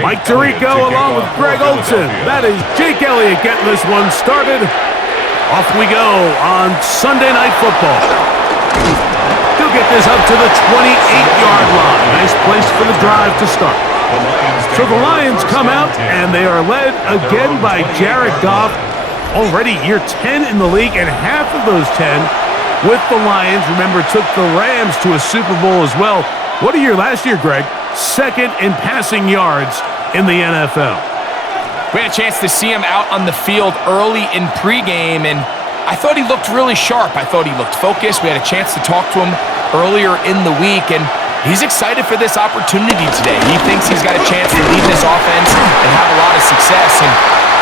Mike Tirico along with Greg Olson. That is Jake Elliott getting this one started. Off we go on Sunday Night Football. He'll get this up to the 28-yard line. Nice place for the drive to start. So the Lions come out, and they are led again by Jared Goff. Already year 10 in the league, and half of those 10 with the Lions. Remember, took the Rams to a Super Bowl as well. What a year last year, Greg. Second in passing yards in the NFL. We had a chance to see him out on the field early in pregame, and I thought he looked really sharp. I thought he looked focused. We had a chance to talk to him earlier in the week, and he's excited for this opportunity today. He thinks he's got a chance to lead this offense and have a lot of success, and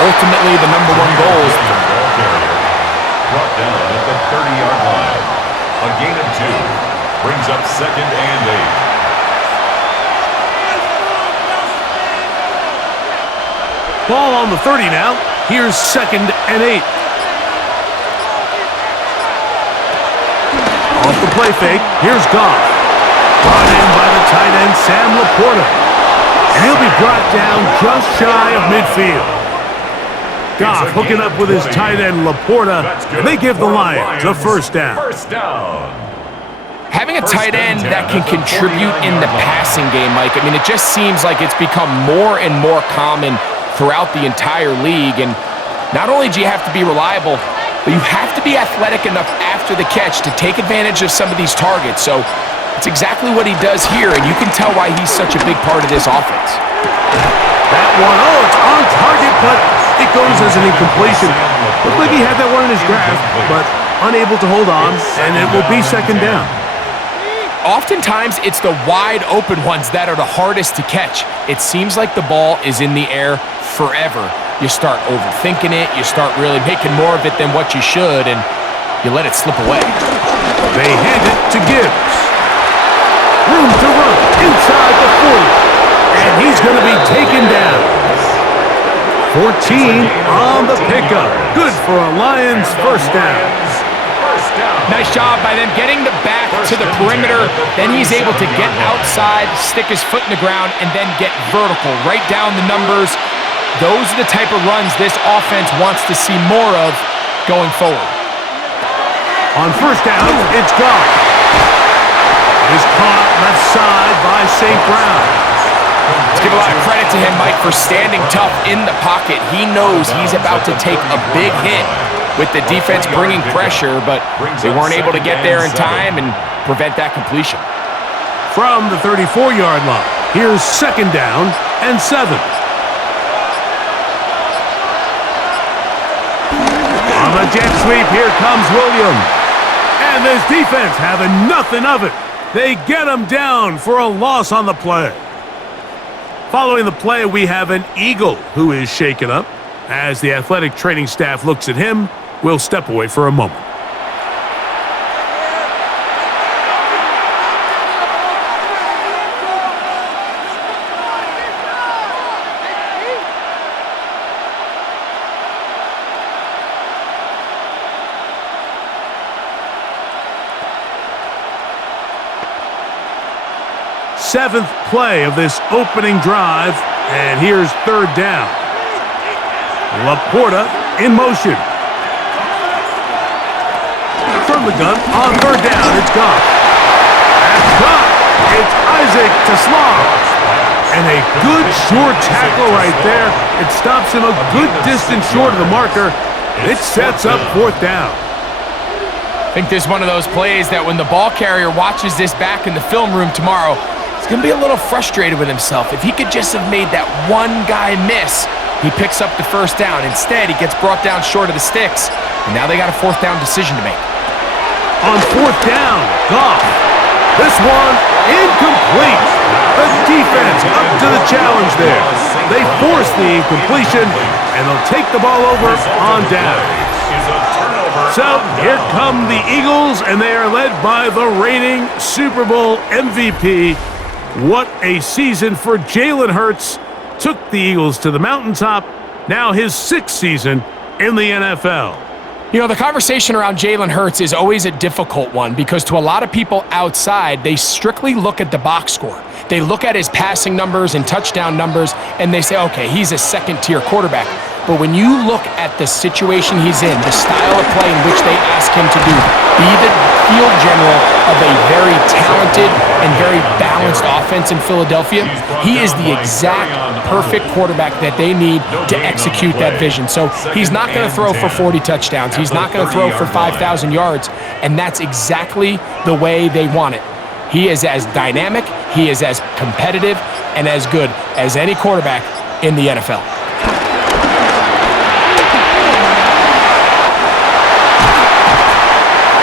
ultimately the number one goal is brought down at the 30-yard line. A gain of 2 brings up 2nd and 8. Ball on the 30 now. Here's 2nd and 8. Off the play fake. Here's Goff. Brought in by the tight end, Sam Laporta. And he'll be brought down just shy of midfield. Goff hooking up with his tight end, Laporta. And they give the Lions a first down. Having a tight end that can contribute in the passing game, Mike, I mean, it just seems like it's become more and more common throughout the entire league. And not only do you have to be reliable, but you have to be athletic enough after the catch to take advantage of some of these targets. So it's exactly what he does here, and you can tell why he's such a big part of this offense. That one, it's on target, but it goes as an incompletion. Looked like he had that one in his grasp, but unable to hold on, and it will be 2nd down. Oftentimes, it's the wide open ones that are the hardest to catch. It seems like the ball is in the air forever. You start overthinking it, you start really making more of it than what you should, and you let it slip away. They hand it to Gibbs. Room to run inside the 40, and he's going to be taken down. 14 on the pickup. Good for a Lions first down. Nice job by them getting the back to the perimeter. Then he's able to get outside, stick his foot in the ground, and then get vertical. Right down the numbers. Those are the type of runs this offense wants to see more of going forward. On first down, it's Goff. He's caught left side by St. Brown. Let's give a lot of credit to him, Mike, for standing tough in the pocket. He knows he's about to take a big hit with the defense bringing pressure, but they weren't able to get there in time and prevent that completion. From the 34-yard line, here's 2nd down and 7. On the jet sweep, here comes Williams. And this defense having nothing of it. They get him down for a loss on the play. Following the play, we have an Eagle who is shaken up. As the athletic training staff looks at him, we'll step away for a moment. Seventh play of this opening drive, and here's 3rd down. Laporta in motion. From the gun, on 3rd down, it's Goff. That's Goff. It's Isaac to Slav. And a good short tackle right there. It stops him a good distance short of the marker. It sets up 4th down. I think this is one of those plays that when the ball carrier watches this back in the film room tomorrow, he's going to be a little frustrated with himself. If he could just have made that one guy miss, he picks up the 1st down. Instead, he gets brought down short of the sticks, and now they got a 4th down decision to make. On 4th down, Goff. This one incomplete. The defense up to the challenge there. They force the incompletion, and they'll take the ball over on down. So here come the Eagles, and they are led by the reigning Super Bowl MVP. What a season for Jalen Hurts. Took the Eagles to the mountaintop. Now his 6th season in the NFL. You know, the conversation around Jalen Hurts is always a difficult one because to a lot of people outside, they strictly look at the box score. They look at his passing numbers and touchdown numbers, and they say, okay, he's a second-tier quarterback. But when you look at the situation he's in, the style of play in which they ask him to do, be the field general of a very talented and very balanced offense in Philadelphia, he is the exact perfect quarterback that they need to execute that vision. So he's not going to throw for 40 touchdowns. He's not going to throw for 5,000 yards, and that's exactly the way they want it. He is as dynamic, he is as competitive, and as good as any quarterback in the NFL.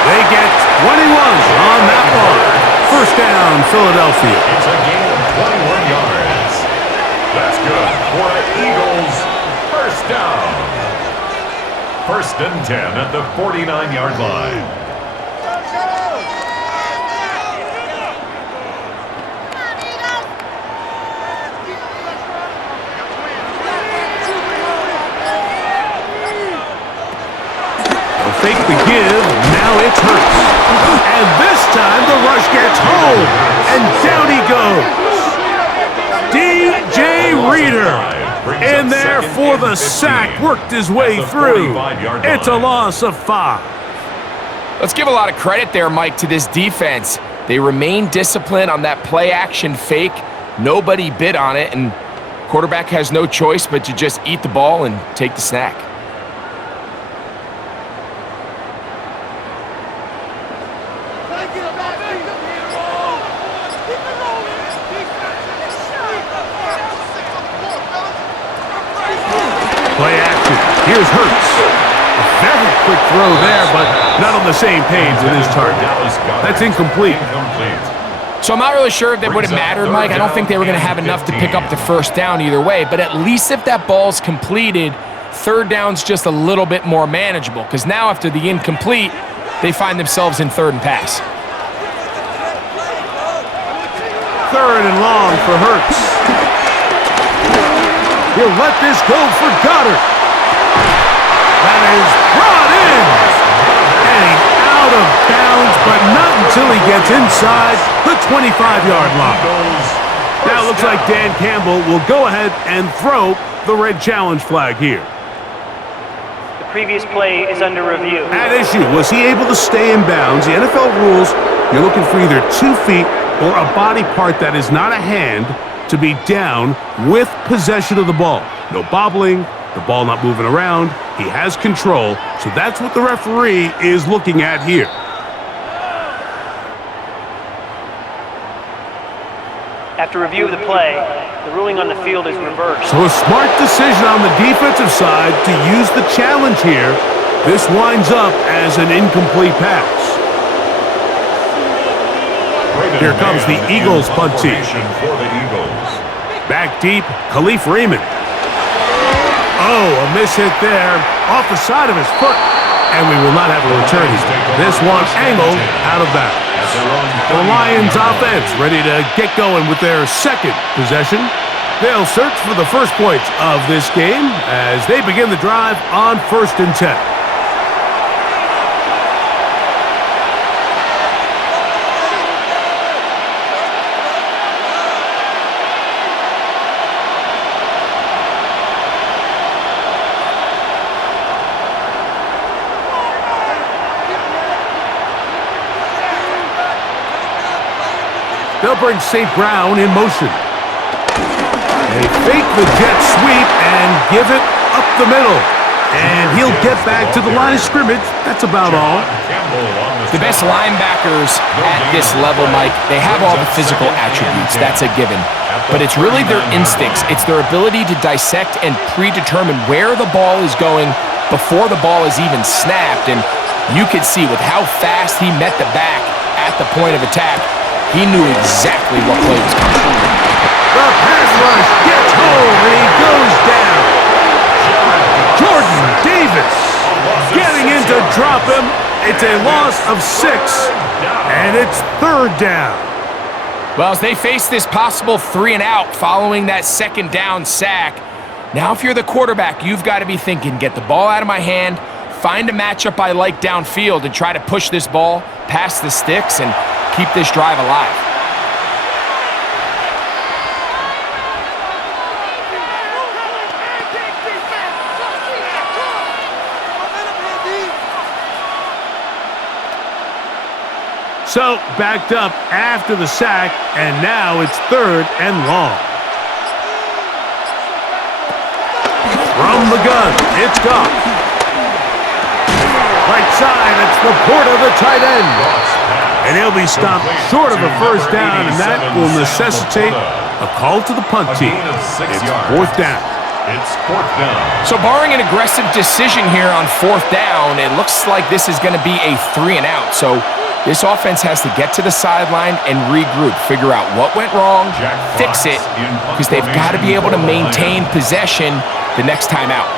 They get 21 on that one. First down, Philadelphia. It's a gain of 21 yards. That's good for the Eagles. First down. First and 10 at the 49-yard line. Fake the give, now it's Hurts. And this time the rush gets home, and down he goes. DJ Reader in there for the sack, worked his way through. It's a loss of 5. Let's give a lot of credit there, Mike, to this defense. They remain disciplined on that play-action fake. Nobody bid on it, and quarterback has no choice but to just eat the ball and take the snack. Play action. Here's Hurts. A very quick throw there, but not on the same page with his target. That's incomplete. So I'm not really sure if that would have mattered, Mike. I don't think they were going to have enough to pick up the first down either way, but at least if that ball's completed, third down's just a little bit more manageable, because now after the incomplete, they find themselves in third and pass. Third and long for Hurts. He'll let this go for Goddard. That is brought in. And out of bounds, but not until he gets inside the 25-yard line. Now it looks like Dan Campbell will go ahead and throw the red challenge flag here. The previous play is under review. At issue, was he able to stay in bounds? The NFL rules, you're looking for either 2 feet or a body part that is not a hand to be down with possession of the ball. No bobbling, the ball not moving around. He has control, so that's what the referee is looking at here. After review of the play, the ruling on the field is reversed. So a smart decision on the defensive side to use the challenge here. This winds up as an incomplete pass. Here comes the Eagles punt team. Back deep, Khalif Raymond. Oh, a miss hit there, off the side of his foot. And we will not have a return. This one angled out of bounds. The Lions offense ready to get going with their second possession. They'll search for the first points of this game as they begin the drive on 1st and 10. They'll bring St. Brown in motion. They fake the jet sweep and give it up the middle. And he'll get back to the line of scrimmage. That's about all. The best linebackers at this level, Mike, they have all the physical attributes. That's a given. But it's really their instincts. It's their ability to dissect and predetermine where the ball is going before the ball is even snapped. And you could see with how fast he met the back at the point of attack, he knew exactly what play was coming. The pass rush gets home and he goes down. Jordan Davis getting in to drop him. It's a loss of 6, and it's third down. Well, as they face this possible 3 and out following that second down sack, now if you're the quarterback, you've got to be thinking, get the ball out of my hand, find a matchup I like downfield, and try to push this ball past the sticks and keep this drive alive. So, backed up after the sack, and now it's 3rd and long. From the gun, it's Goff. Right side, it's Laporta, the tight end. And he'll be stopped short of a first down, and that will necessitate a call to the punt team. It's 4th down. It's 4th down. So barring an aggressive decision here on 4th down, it looks like this is going to be a 3 and out. So this offense has to get to the sideline and regroup, figure out what went wrong, fix it, because they've got to be able to maintain possession the next time out.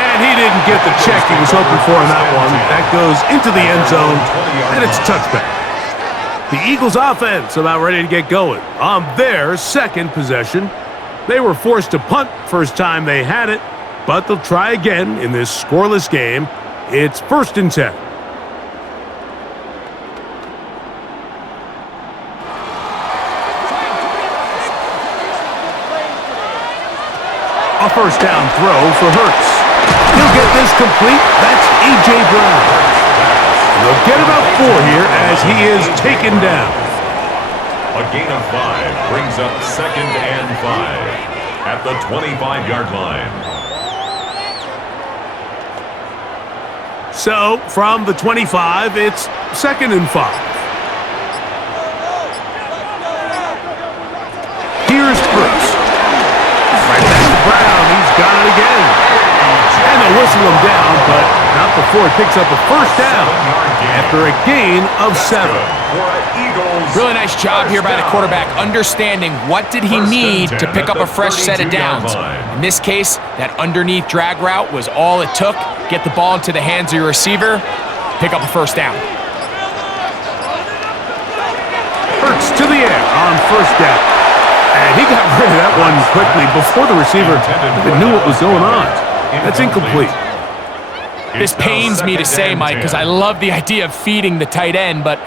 And he didn't get the check he was hoping for on that one. That goes into the end zone, and it's touchback. The Eagles offense about ready to get going on their 2nd possession. They were forced to punt first time they had it, but they'll try again in this scoreless game. It's 1st and 10. A first down throw for Hurts. He'll get this complete. That's A.J. Brown. They'll get about 4 here as he is taken down. A gain of 5 brings up 2nd and 5 at the 25-yard line. So, from the 25, it's 2nd and 5. Here's Hurts. Right back to Brown. He's got it again. And they'll whistle him down, but not before it picks up a first down after a gain of 7. Really nice job here by the quarterback, understanding what did he need to pick up a fresh set of downs. In this case, that underneath drag route was all it took. Get the ball into the hands of your receiver, pick up a first down. Hurts to the air on first down. And he got rid of that one quickly before the receiver even knew what was going on. That's incomplete. This pains me to say, Mike, because I love the idea of feeding the tight end, but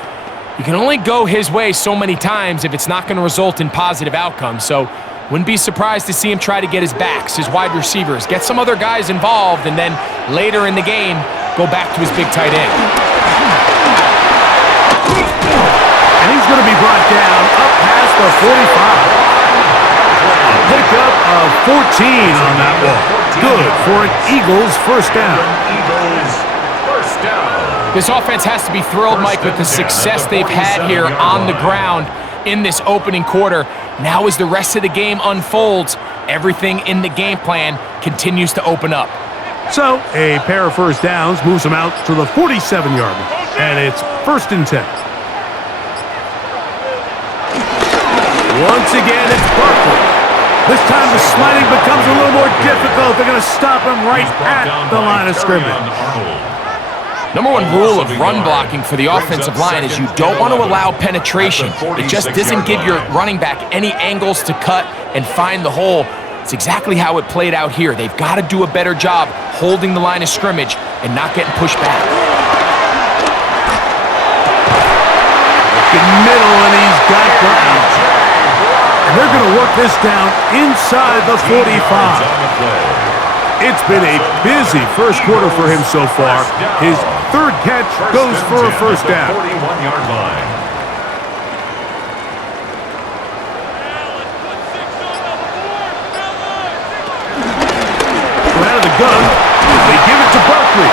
you can only go his way so many times if it's not going to result in positive outcomes. So wouldn't be surprised to see him try to get his backs, his wide receivers, get some other guys involved, and then later in the game, go back to his big tight end. And he's going to be brought down up past the 45. A pickup of 14 on that one. Good for an Eagles first down. This offense has to be thrilled, Mike, with the success they've had here on the ground in this opening quarter. Now as the rest of the game unfolds, everything in the game plan continues to open up. So a pair of first downs moves them out to the 47-yard line, and it's 1st and 10. Once again, it's Barkley. This time the sliding becomes a little more difficult. They're going to stop him right at the line of scrimmage. Number one rule of run blocking for the offensive line is you don't want to allow penetration. It just doesn't give your running back any angles to cut and find the hole. It's exactly how it played out here. They've got to do a better job holding the line of scrimmage and not getting pushed back. In middle, and he's got Brown. And they're going to work this down inside the 45. It's been a busy first quarter for him so far. His 3rd catch goes for a first down. 41-yard line. Out of the gun, they give it to Barkley.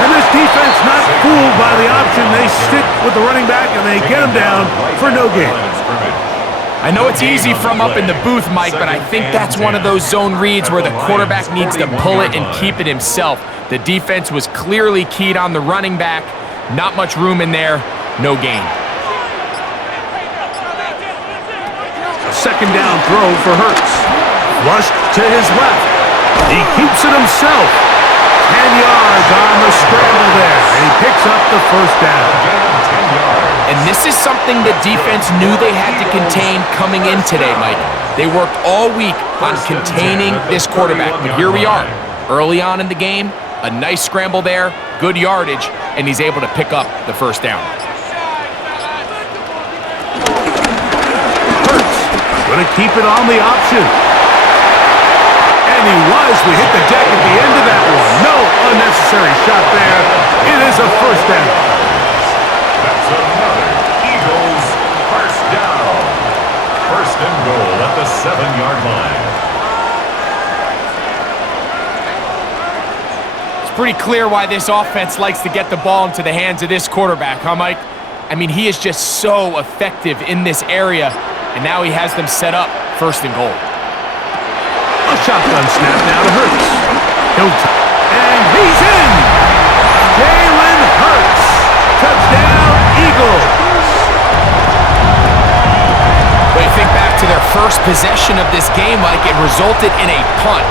And this defense not fooled by the option. They stick with the running back, and they get him down for no gain. I know it's easy from up in the booth, Mike, but I think that's one of those zone reads where the quarterback needs to pull it and keep it himself. The defense was clearly keyed on the running back. Not much room in there. No gain. A 2nd down throw for Hurts. Flushed to his left. He keeps it himself. 10 yards on the scramble there. And he picks up the first down. 10 yards. And this is something the defense knew they had to contain coming in today, Mike. They worked all week on containing this quarterback, but here we are. Early on in the game, a nice scramble there, good yardage, and he's able to pick up the first down. Hurts going to keep it on the option. And And he wisely hit the deck at the end of that one. No unnecessary shot there. It is a first down. That's another Eagles first down. First and goal at the 7-yard line. It's pretty clear why this offense likes to get the ball into the hands of this quarterback, huh, Mike? I mean, he is just so effective in this area, and now he has them set up first and goal. A shotgun snap now to Hurts. And he's in! Jalen Hurts. Touchdown, Eagles. But you think back to their first possession of this game, Mike, it resulted in a punt.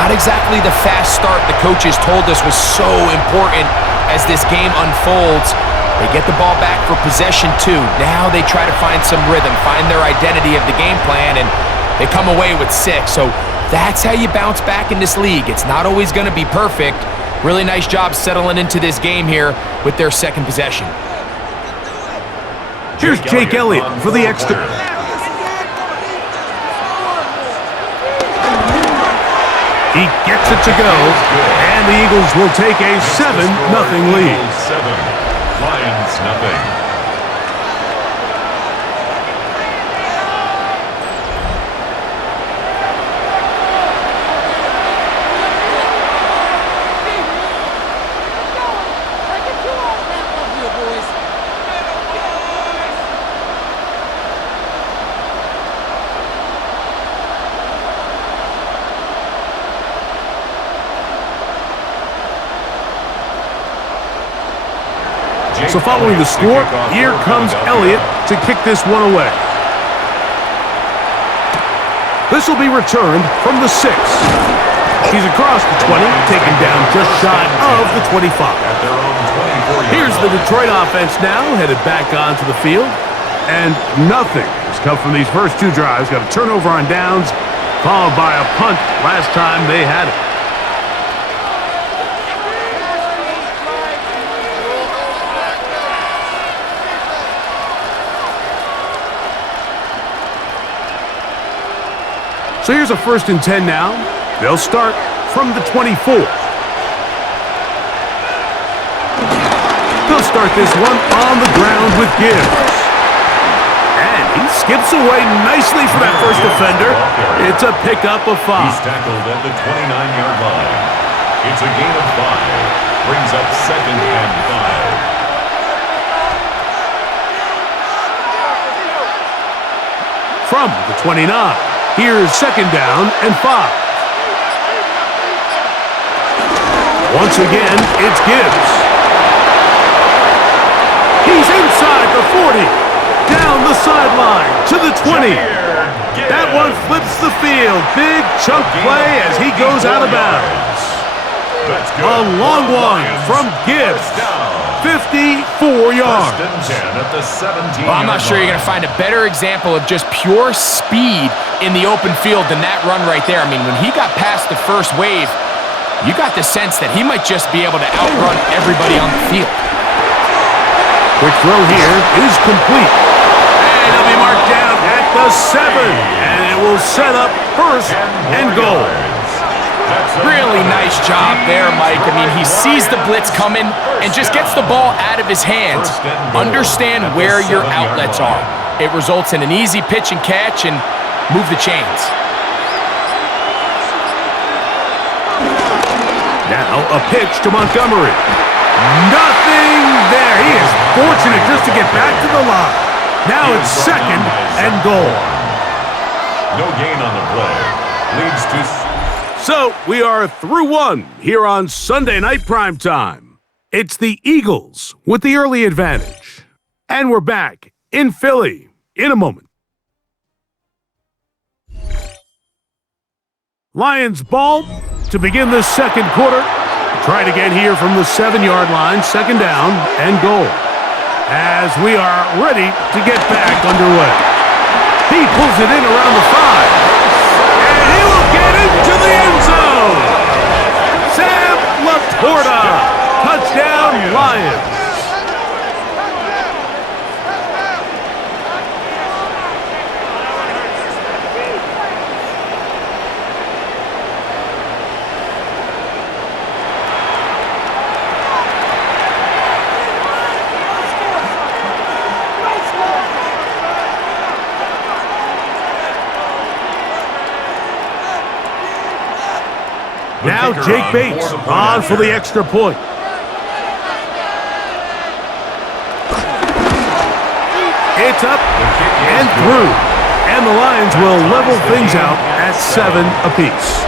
Not exactly the fast start the coaches told us was so important as this game unfolds. They get the ball back for possession 2. Now they try to find some rhythm, find their identity of the game plan, and they come away with 6. So that's how you bounce back in this league. It's not always going to be perfect. Really nice job settling into this game here with their second possession. Here's Jake Elliott for the extra. He gets it to go, and the Eagles will take a 7-0 lead. 7, Lions nothing. So following the score, here comes Elliott to kick this one away. This will be returned from the 6. He's across the 20, taken down just shy of the 25. Here's the Detroit offense now, headed back onto the field. And nothing has come from these first 2 drives. Got a turnover on downs, followed by a punt last time they had it. So here's a 1st and 10 now. They'll start from the 24. They'll start this one on the ground with Gibbs. And he skips away nicely for that first defender. It's a pickup of 5. He's tackled at the 29-yard line. It's a gain of 5. Brings up 2nd and 5. From the 29. Here's 2nd down and 5. Once again, it's Gibbs. He's inside the 40. Down the sideline to the 20. That one flips the field. Big chunk play as he goes out of bounds. A long one from Gibbs. 54 yards. Well, I'm not sure you're going to find a better example of just pure speed in the open field than that run right there. I mean, when he got past the first wave, you got the sense that he might just be able to outrun everybody on the field. Quick throw here is complete. And it'll be marked down at the 7. And it will set up 1st and goal. Really nice job there, Mike. I mean, he sees the blitz coming and just gets the ball out of his hands. Understand where your outlets are. It results in an easy pitch and catch and move the chains. Now a pitch to Montgomery. Nothing there. He is fortunate just to get back to the line. Now it's 2nd and goal. No gain on the play. Leads to... So we are through 1 here on Sunday Night Primetime. It's the Eagles with the early advantage. And we're back in Philly in a moment. Lions ball to begin the 2nd quarter. Try to get here from the 7-yard line, 2nd down and goal. As we are ready to get back underway. He pulls it in around the 5. And he will get into the end zone. Sam Laporta. Touchdown, Lions. Now Jake Bates on for the extra point. It's up and through. And the Lions will level things out at 7 apiece.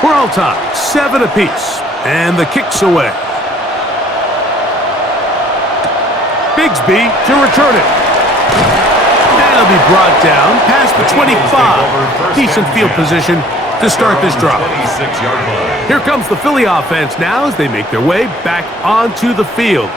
We're all tied, 7 apiece, and the kick's away. Bigsby to return it. That'll be brought down past the 25. Decent field position to start this drive. Here comes the Philly offense now as they make their way back onto the field.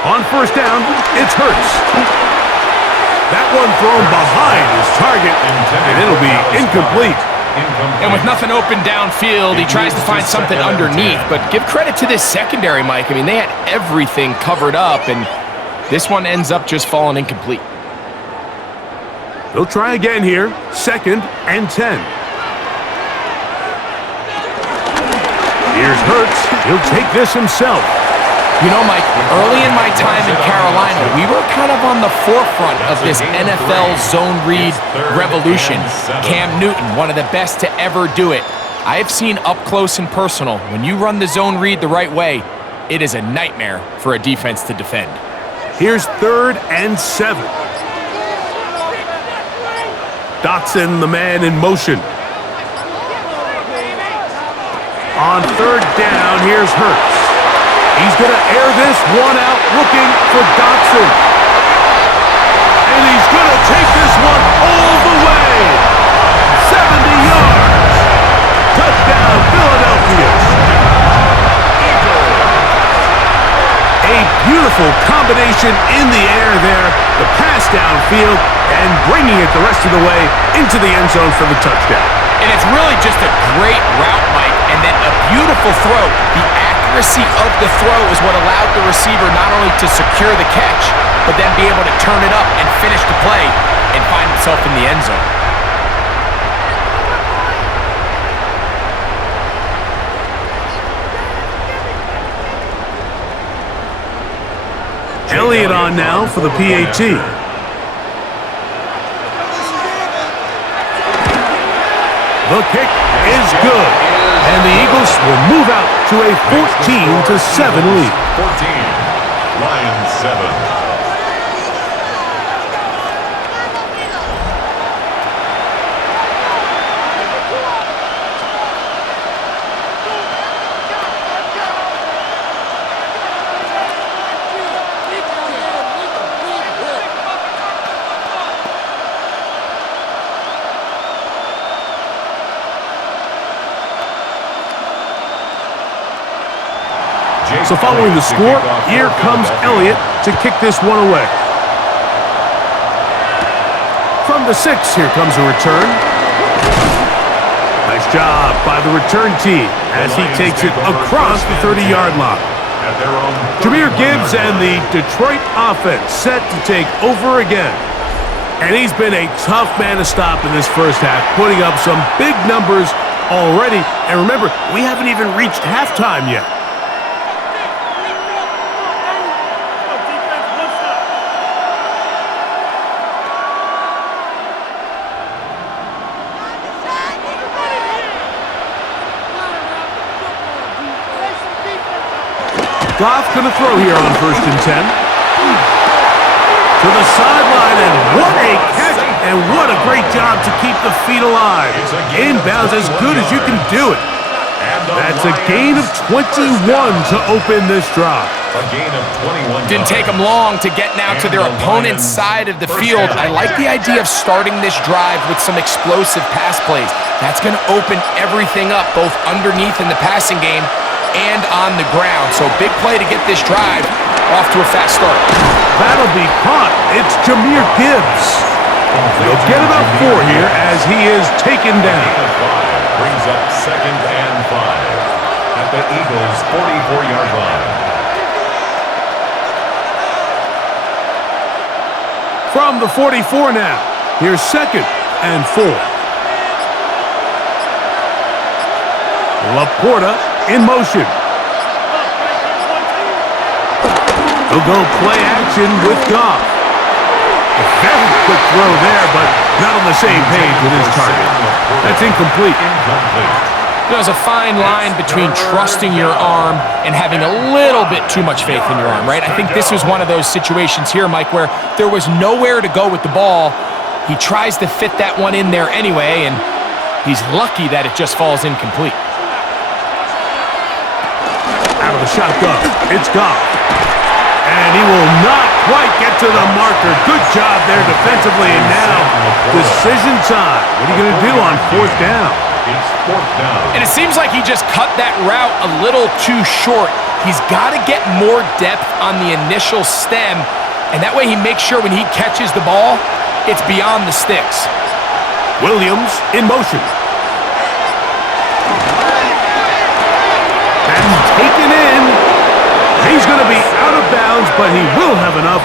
On first down, it's Hurts. That one thrown behind his target, and it'll be incomplete. And with nothing open downfield, he tries to find something underneath. But give credit to this secondary, Mike. I mean, they had everything covered up, and this one ends up just falling incomplete. They'll try again here, 2nd and 10. Here's Hurts. He'll take this himself. You know, Mike, early in my time in Carolina, we were kind of on the forefront of this NFL zone read revolution. Cam Newton, one of the best to ever do it. I have seen up close and personal, when you run the zone read the right way, it is a nightmare for a defense to defend. Here's 3rd and 7. Dotson, the man in motion. On 3rd down, here's Hurts. He's going to air this one out, looking for Dotson. And he's going to take this one all the way. 70 yards. Touchdown, Philadelphia. A beautiful combination in the air there. The pass downfield and bringing it the rest of the way into the end zone for the touchdown. And it's really just a great route, Mike, and then a beautiful throw. The accuracy of the throw is what allowed the receiver not only to secure the catch, but then be able to turn it up and finish the play and find himself in the end zone. Elliott on now for the PAT. The kick is good, and the Eagles will move out to a 14-7 lead. 14, Lions 7. So following the score, here comes Elliott to kick this one away. From the 6, here comes a return. Nice job by the return team as he takes it across the 30-yard line. Jahmyr Gibbs and the Detroit offense set to take over again. And he's been a tough man to stop in this first half, putting up some big numbers already. And remember, we haven't even reached halftime yet. Goff going to throw here on 1st and 10. To the sideline, and what a catch, and what a great job to keep the feet alive. Inbounds as good as you can do it. That's a gain of 21 to open this drive. A gain of 21 Didn't take them long to get now to their opponent's side of the field. I like the idea of starting this drive with some explosive pass plays. That's going to open everything up, both underneath in the passing game and on the ground. So big play to get this drive off to a fast start. That'll be caught. It's Jahmyr Gibbs. He'll get about 4 here as he is taken down. Brings up 2nd and 5 at the Eagles' 44-yard line. From the 44 now, here's 2nd and 4. Laporta in motion. He'll go play action with Goff. A very quick throw there, but not on the same page with his target. That's incomplete. There's a fine line between trusting your arm and having a little bit too much faith in your arm, right? I think this was one of those situations here, Mike, where there was nowhere to go with the ball. He tries to fit that one in there anyway, and he's lucky that it just falls incomplete. Out of the shotgun, it's Goff. And he will not quite get to the marker. Good job there defensively, and now decision time. What are you going to do on 4th down? It's 4th down. And it seems like he just cut that route a little too short. He's got to get more depth on the initial stem, and that way he makes sure when he catches the ball, it's beyond the sticks. Williams in motion. And taken in. He's going to be out of bounds, but he will have enough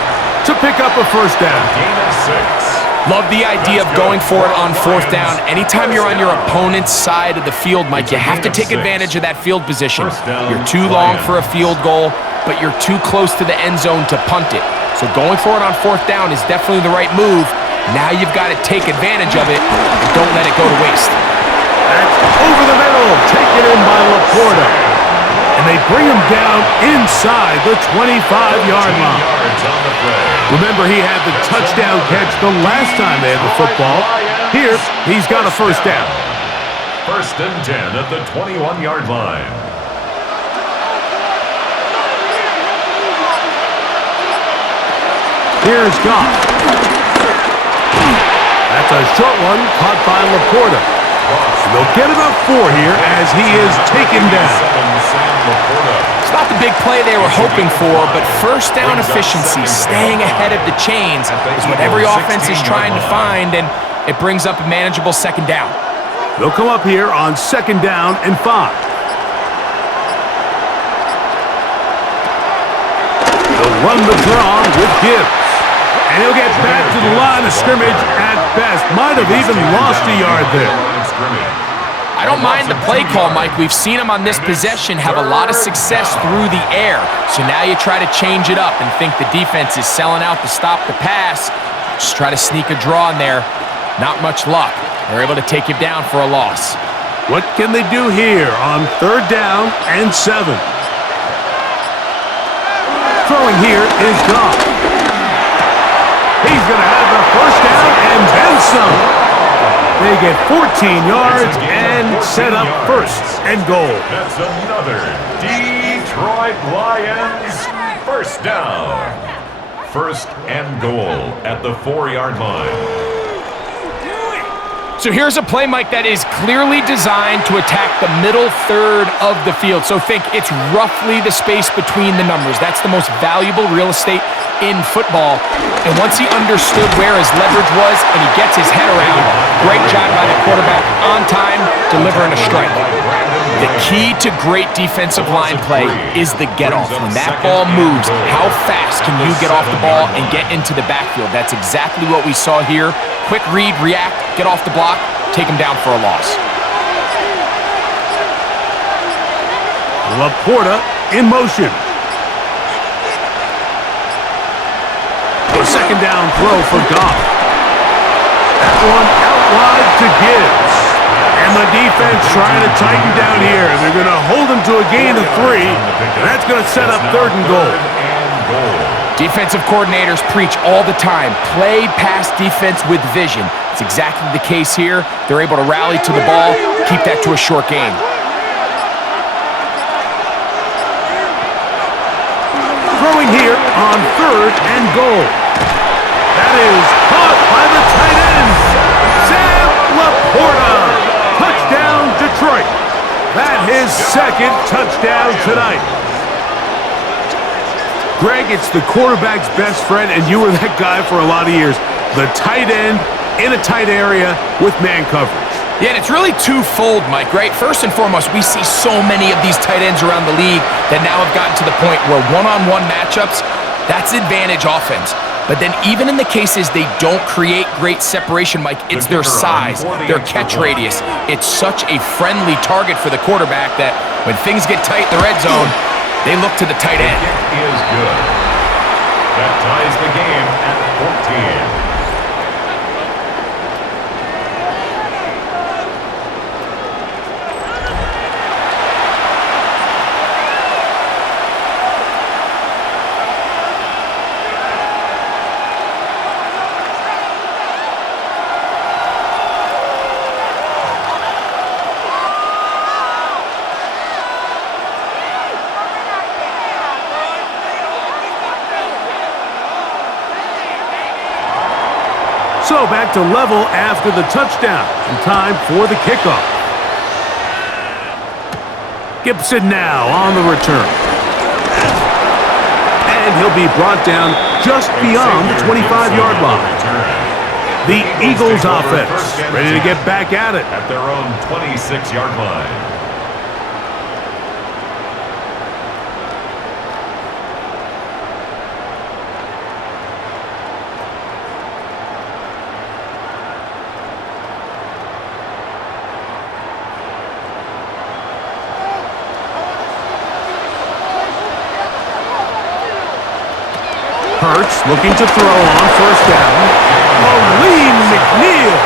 to pick up a 1st down. Gain of 6. Love the idea of going for it on 4th down. Anytime you're on your opponent's side of the field, Mike, you have to take advantage of that field position. You're too long for a field goal, but you're too close to the end zone to punt it. So going for it on 4th down is definitely the right move. Now you've got to take advantage of it and don't let it go to waste. That's over the middle, taken in by Laporta. And they bring him down inside the 25-yard line. Remember, he had the touchdown catch the last time they had the football. Here, he's got a 1st down. 1st and 10 at the 21-yard line. Here's Goff. That's a short one caught by Laporta. They'll get about 4 here as he is taken down. It's not the big play they were hoping for, but 1st down efficiency, staying ahead of the chains, is what every offense is trying to find, and it brings up a manageable 2nd down. They'll come up here on 2nd down and 5. They'll run the draw with Gibbs. And he'll get back to the line of scrimmage at best. Might have even lost a yard there. I don't mind the play call, Mike. We've seen him on this possession have a lot of success through the air. So now you try to change it up and think the defense is selling out to stop the pass. Just try to sneak a draw in there. Not much luck. They're able to take you down for a loss. What can they do here on 3rd down and 7? Throwing here is Goff. He's going to have the 1st down and then some. They get 14 yards and set up 1st and goal. That's another Detroit Lions 1st down. 1st and goal at the 4-yard line. So here's a play, Mike, that is clearly designed to attack the middle 3rd of the field. So think it's roughly the space between the numbers. That's the most valuable real estate in football. And once he understood where his leverage was and he gets his head around, great job by the quarterback on time, delivering a strike. The key to great defensive line play is the get-off. When that ball moves, how fast can you get off the ball and get into the backfield? That's exactly what we saw here. Quick read, react, get off the block, take him down for a loss. Laporta in motion. A 2nd down throw for Goff. That one out wide to Gibbs. And the defense trying to tighten down here. They're going to hold him to a gain of 3. And that's going to set up 3rd and goal. Defensive coordinators preach all the time, play pass defense with vision. It's exactly the case here. They're able to rally to the ball, keep that to a short gain. Throwing here on 3rd and goal. That is caught by the tight end, Sam Laporta. Touchdown, Detroit. That's his 2nd touchdown tonight. Greg, it's the quarterback's best friend, and you were that guy for a lot of years. The tight end in a tight area with man coverage. Yeah, and it's really twofold, Mike, right? First and foremost, we see so many of these tight ends around the league that now have gotten to the point where one-on-one matchups, that's advantage offense. But then even in the cases they don't create great separation, Mike, it's their size, their catch radius. It's such a friendly target for the quarterback that when things get tight in the red zone, they look to the tight end. The kick is good. That ties the game at 14. So back to level after the touchdown, and time for the kickoff. Gibson now on the return. And he'll be brought down just beyond the 25-yard line. The Eagles offense ready to get back at it. At their own 26-yard line. Hurts looking to throw on 1st down. Moline McNeil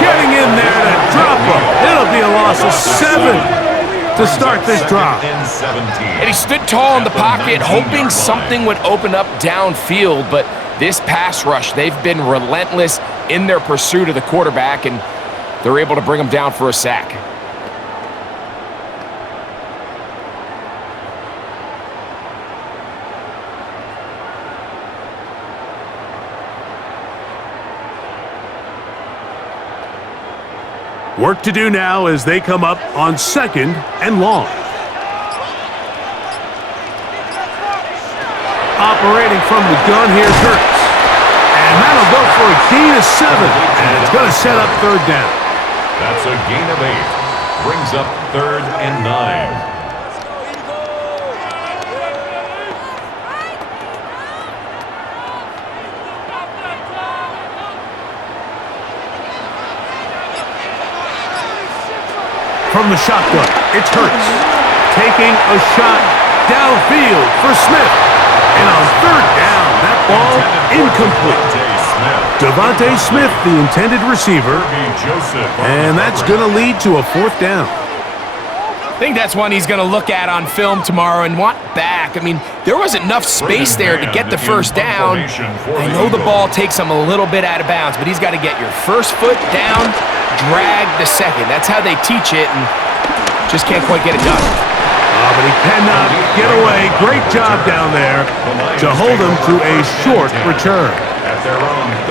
getting in there to drop him. It'll be a loss of 7 to start this drive. And he stood tall in the pocket, hoping something would open up downfield, but this pass rush, they've been relentless in their pursuit of the quarterback, and they're able to bring him down for a sack. Work to do now as they come up on 2nd and long. Operating from the gun, here's Hurts. And that'll go for a gain of 7. And it's going to set up 3rd down. That's a gain of 8. Brings up 3rd and 9. From the shotgun, it's Hurts. Taking a shot downfield for Smith. And on 3rd down, that ball incomplete. Devontae Smith, the intended receiver. And that's going to lead to a 4th down. I think that's one he's going to look at on film tomorrow and want back. I mean, there wasn't enough space there to get the 1st down. I know the ball takes him a little bit out of bounds, but he's got to get your 1st foot down, drag the 2nd. That's how they teach it, and just can't quite get it done. But he cannot get away. Great job down there to hold him to a short return.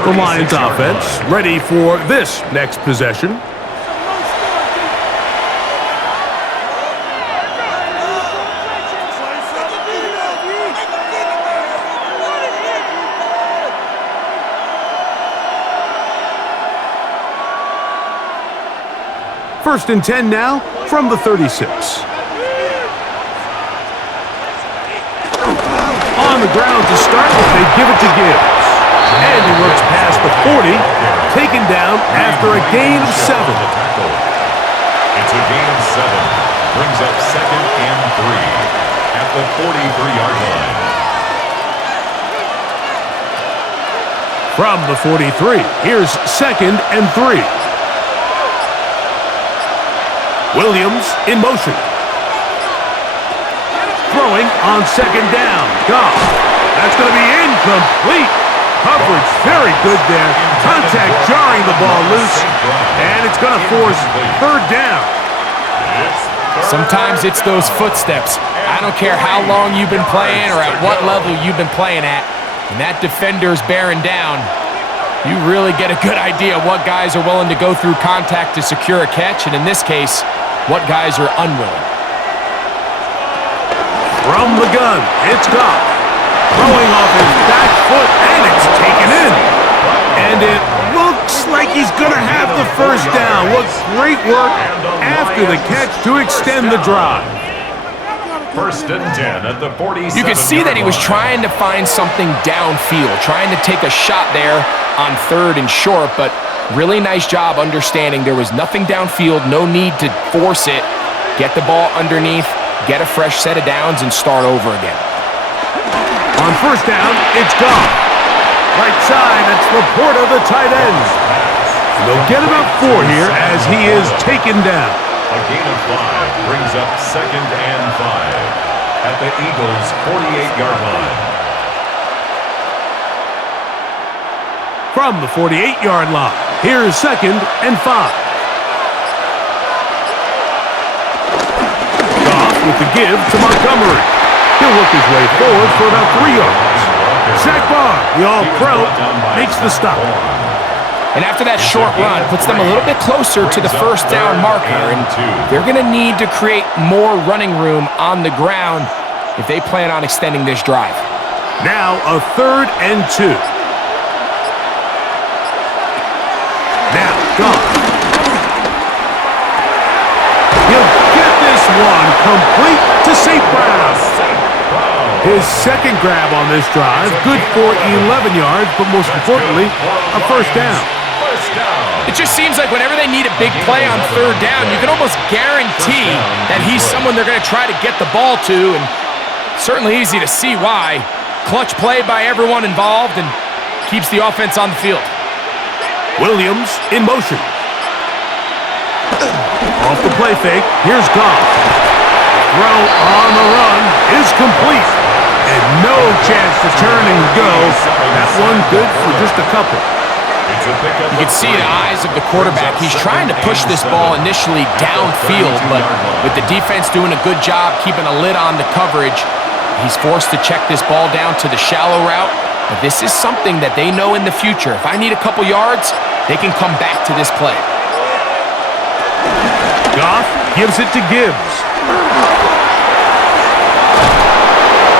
The Lions offense ready for this next possession. First and 10 now from the 36. On the ground to start, but they give it to Gibbs. And he works past the 40, taken down after a gain of 7. It's a gain of 7. Brings up 2nd and 3 at the 43-yard line. From the 43, here's 2nd and 3. Williams in motion. Throwing on 2nd down. Goff. That's going to be incomplete. Coverage very good there. Contact jarring the ball loose. And it's going to force 3rd down. It's Sometimes it's those footsteps. I don't care how long you've been playing or at what level you've been playing at. When that defender's bearing down, you really get a good idea what guys are willing to go through contact to secure a catch, and in this case, what guys are unwilling. From the gun, it's Goff. Throwing off his back foot, and it's taken in. And it looks like he's going to have the first down. What great work after the catch to extend the drive. First and 10 at the 47. You could see that he was trying to find something downfield, trying to take a shot there on 3rd and short, but really nice job understanding there was nothing downfield, no need to force it. Get the ball underneath, get a fresh set of downs, and start over again. On first down, it's Goff. Right side, it's Laporta, the tight end. And they'll get him up 4 here as he is taken down. A gain of 5 brings up 2nd and 5 at the Eagles' 48-yard line. From the 48-yard line, here's 2nd and 5. Goff with the give to Montgomery. He'll work his way forward for about 3 yards. Zach Barr, the All-Pro, makes the stop. And after that short run, puts them a little bit closer to the first down marker, and they're going to need to create more running room on the ground if they plan on extending this drive. Now a 3rd and 2. Now, Goff. He'll get this one complete to St. Brown. His second grab on this drive, good for 11 yards, but most importantly, a first down. It just seems like whenever they need a big play on 3rd down, you can almost guarantee that he's someone they're going to try to get the ball to, and certainly easy to see why. Clutch play by everyone involved and keeps the offense on the field. Williams in motion. Off the play fake, here's Goff. Throw on the run is complete. And no chance to turn and go. That one good for just a couple. You can see the eyes of the quarterback. He's trying to push this ball initially downfield, but with the defense doing a good job keeping a lid on the coverage, he's forced to check this ball down to the shallow route. But this is something that they know in the future. If I need a couple yards, they can come back to this play. Goff gives it to Gibbs.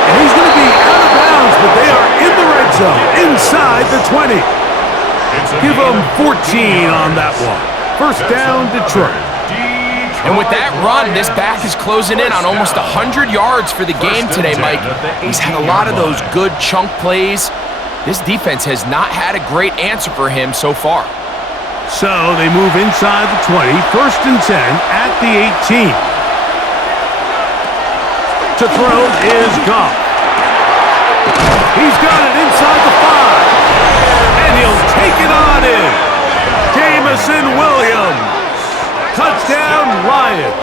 And he's going to be out of bounds, but they are in the red zone, inside the 20. Give them 14 on that one. First down, Detroit. And with that run, this back is closing in on almost 100 yards for the game today, Mike. He's had a lot of those good chunk plays. This defense has not had a great answer for him so far. So they move inside the 20, first and 10 at the 18. To throw is Goff. He's got it inside the 5. And he'll take it on in. Jamison Williams. Touchdown, Lions.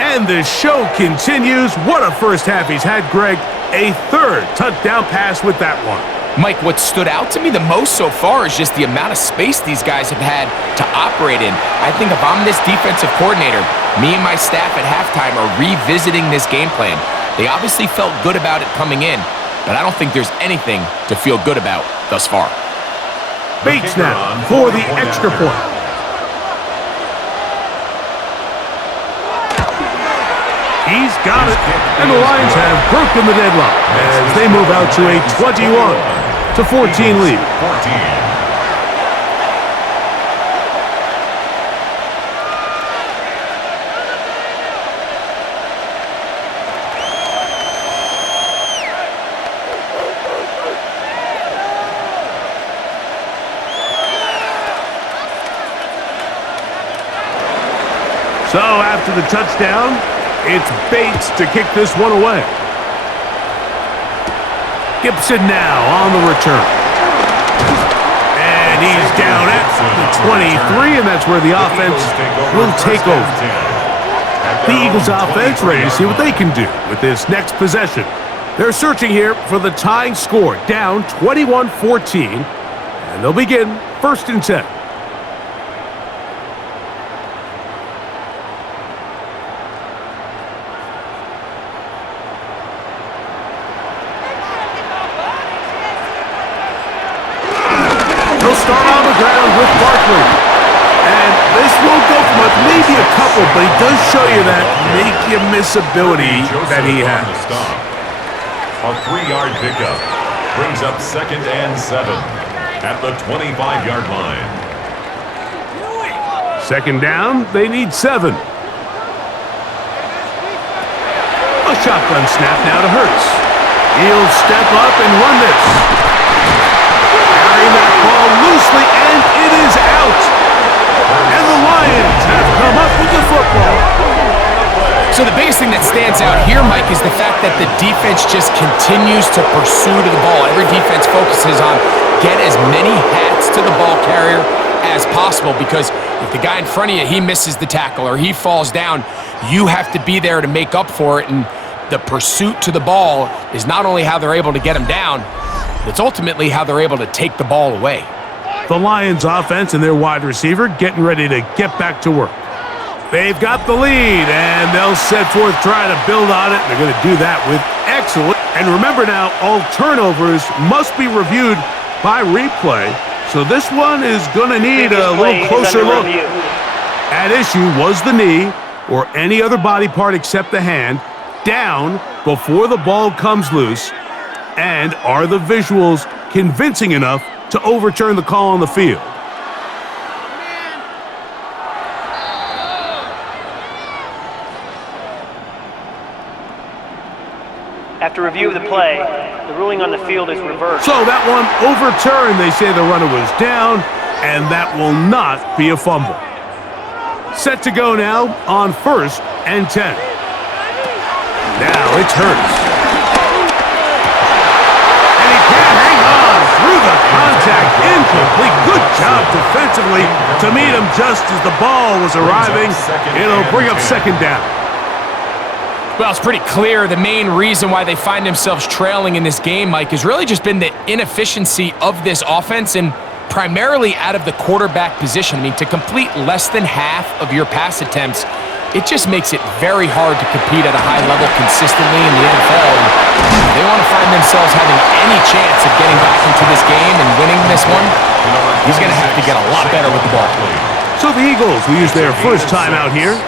And the show continues. What a first half he's had, Greg. A 3rd touchdown pass with that one. Mike, what stood out to me the most so far is just the amount of space these guys have had to operate in. I think if I'm this defensive coordinator, me and my staff at halftime are revisiting this game plan. They obviously felt good about it coming in, but I don't think there's anything to feel good about thus far. Bates now for the extra point. He's got it, and the Lions have broken the deadlock as they move out to a 21-14 lead. So after the touchdown, it's Bates to kick this one away. Gibson now on the return. And he's down at the 23, and that's where the offense will take over. The Eagles offense ready to see what they can do with this next possession. They're searching here for the tying score, down 21-14, and they'll begin first and 10. awful, but he does show you that make-you-miss ability that he has. A 3-yard pickup brings up 2nd and 7 at the 25-yard line. 2nd down, they need 7. A shotgun snap now to Hurts. He'll step up and run this. Carrying that ball loosely, and it is out. And the Lions have come up with the football. So the biggest thing that stands out here, Mike, is the fact that the defense just continues to pursue to the ball. Every defense focuses on get as many hats to the ball carrier as possible, because if the guy in front of you, he misses the tackle or he falls down, you have to be there to make up for it. And the pursuit to the ball is not only how they're able to get him down, it's ultimately how they're able to take the ball away. The Lions offense and their wide receiver getting ready to get back to work. They've got the lead, and they'll set forth trying to build on it. They're going to do that with excellent. And remember now, all turnovers must be reviewed by replay. So this one is going to need a little closer look. At issue was the knee or any other body part except the hand down before the ball comes loose, and are the visuals convincing enough to overturn the call on the field? After review of the play, the ruling on the field is reversed. So that one overturned. They say the runner was down, and that will not be a fumble. Set to go now on 1st and 10. Now it's Hurts. And he can't hang on through the contact. Incomplete. Good job defensively to meet him just as the ball was arriving. It'll bring up 2nd down. Well, it's pretty clear the main reason why they find themselves trailing in this game, Mike, has really just been the inefficiency of this offense, and primarily out of the quarterback position. I mean, to complete less than half of your pass attempts, it just makes it very hard to compete at a high level consistently in the NFL. And if they want to find themselves having any chance of getting back into this game and winning this one, he's going to have to get a lot better with the ball. So the Eagles will use their first time out here.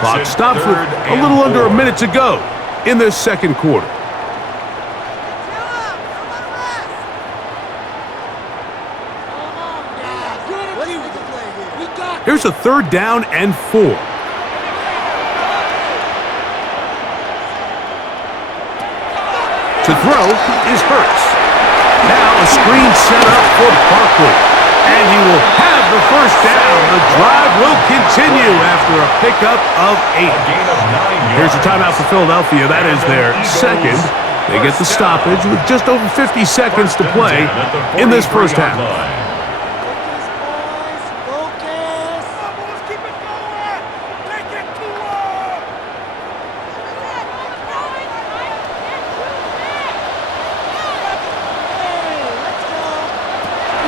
Clock stops with a little under a minute to go in the 2nd quarter. Here's a 3rd down and 4. To throw is Hurts. Now a screen set up for Barkley. And he will have the 1st down. The drive will continue after a pickup of 8. Here's a timeout for Philadelphia. That is their 2nd. They get the stoppage with just over 50 seconds to play in this 1st half.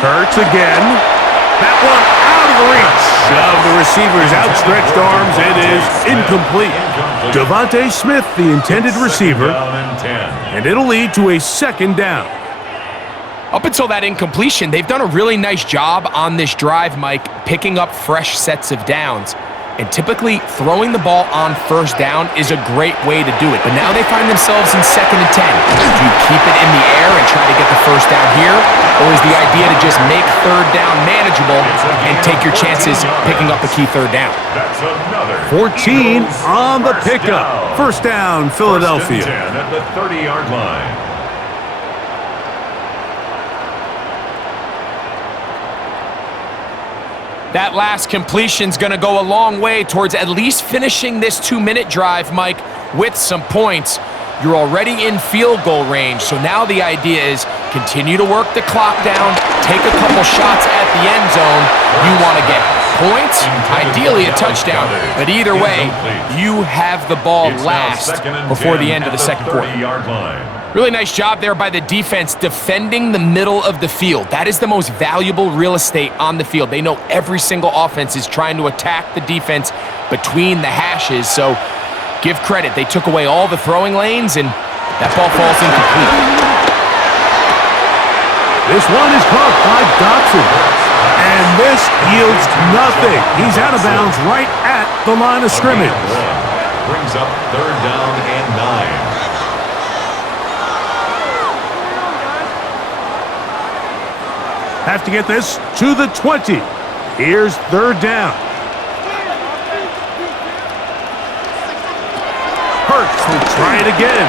Hurts again. That one out of the reach of the receiver's outstretched arms. It is incomplete. Devontae Smith, the intended receiver, and it'll lead to a 2nd down. Up until that incompletion, they've done a really nice job on this drive, Mike, picking up fresh sets of downs. And typically, throwing the ball on 1st down is a great way to do it. But now they find themselves in 2nd and 10. Do you keep it in the air and try to get the 1st down here? Or is the idea to just make 3rd down manageable and take your chances picking up a key 3rd down? 14 on the pickup. 1st down, Philadelphia. 1st and 10 at the 30-yard line. That last completion's going to go a long way towards at least finishing this 2-minute drive, Mike, with some points. You're already in field goal range, so now the idea is continue to work the clock down, take a couple shots at the end zone. You want to get points, ideally a touchdown, but either way, you have the ball last before the end of the 2nd quarter. Really nice job there by the defense defending the middle of the field. That is the most valuable real estate on the field. They know every single offense is trying to attack the defense between the hashes, so give credit. They took away all the throwing lanes, and that ball falls incomplete. This one is caught by Dotson, and this yields nothing. He's out of bounds right at the line of scrimmage. Brings up 3rd down and 9. Have to get this to the 20. Here's 3rd down. Hurts will try it again.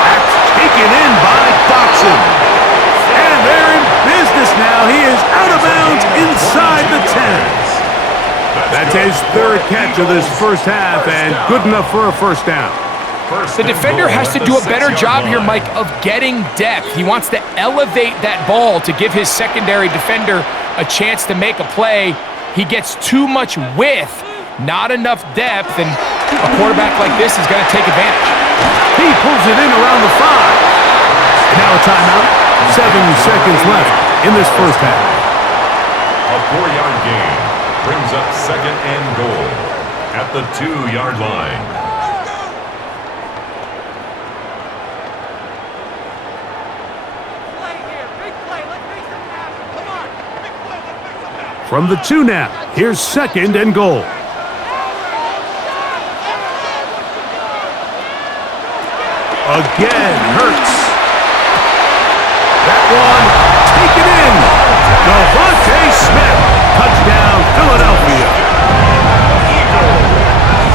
That's taken in by Dotson. And they're in business now. He is out of bounds inside the 10. That's his 3rd catch of this first half and good enough for a first down. The defender has to do a better job here, Mike, of getting depth. He wants to elevate that ball to give his secondary defender a chance to make a play. He gets too much width, not enough depth, and a quarterback like this is going to take advantage. He pulls it in around the 5. And now a timeout. 7 seconds left in this first half. A 4-yard gain brings up 2nd and goal at the 2-yard line. From the 2 now, here's 2nd and goal. Again, Hurts. That one, taken in. Devontae Smith, touchdown, Philadelphia.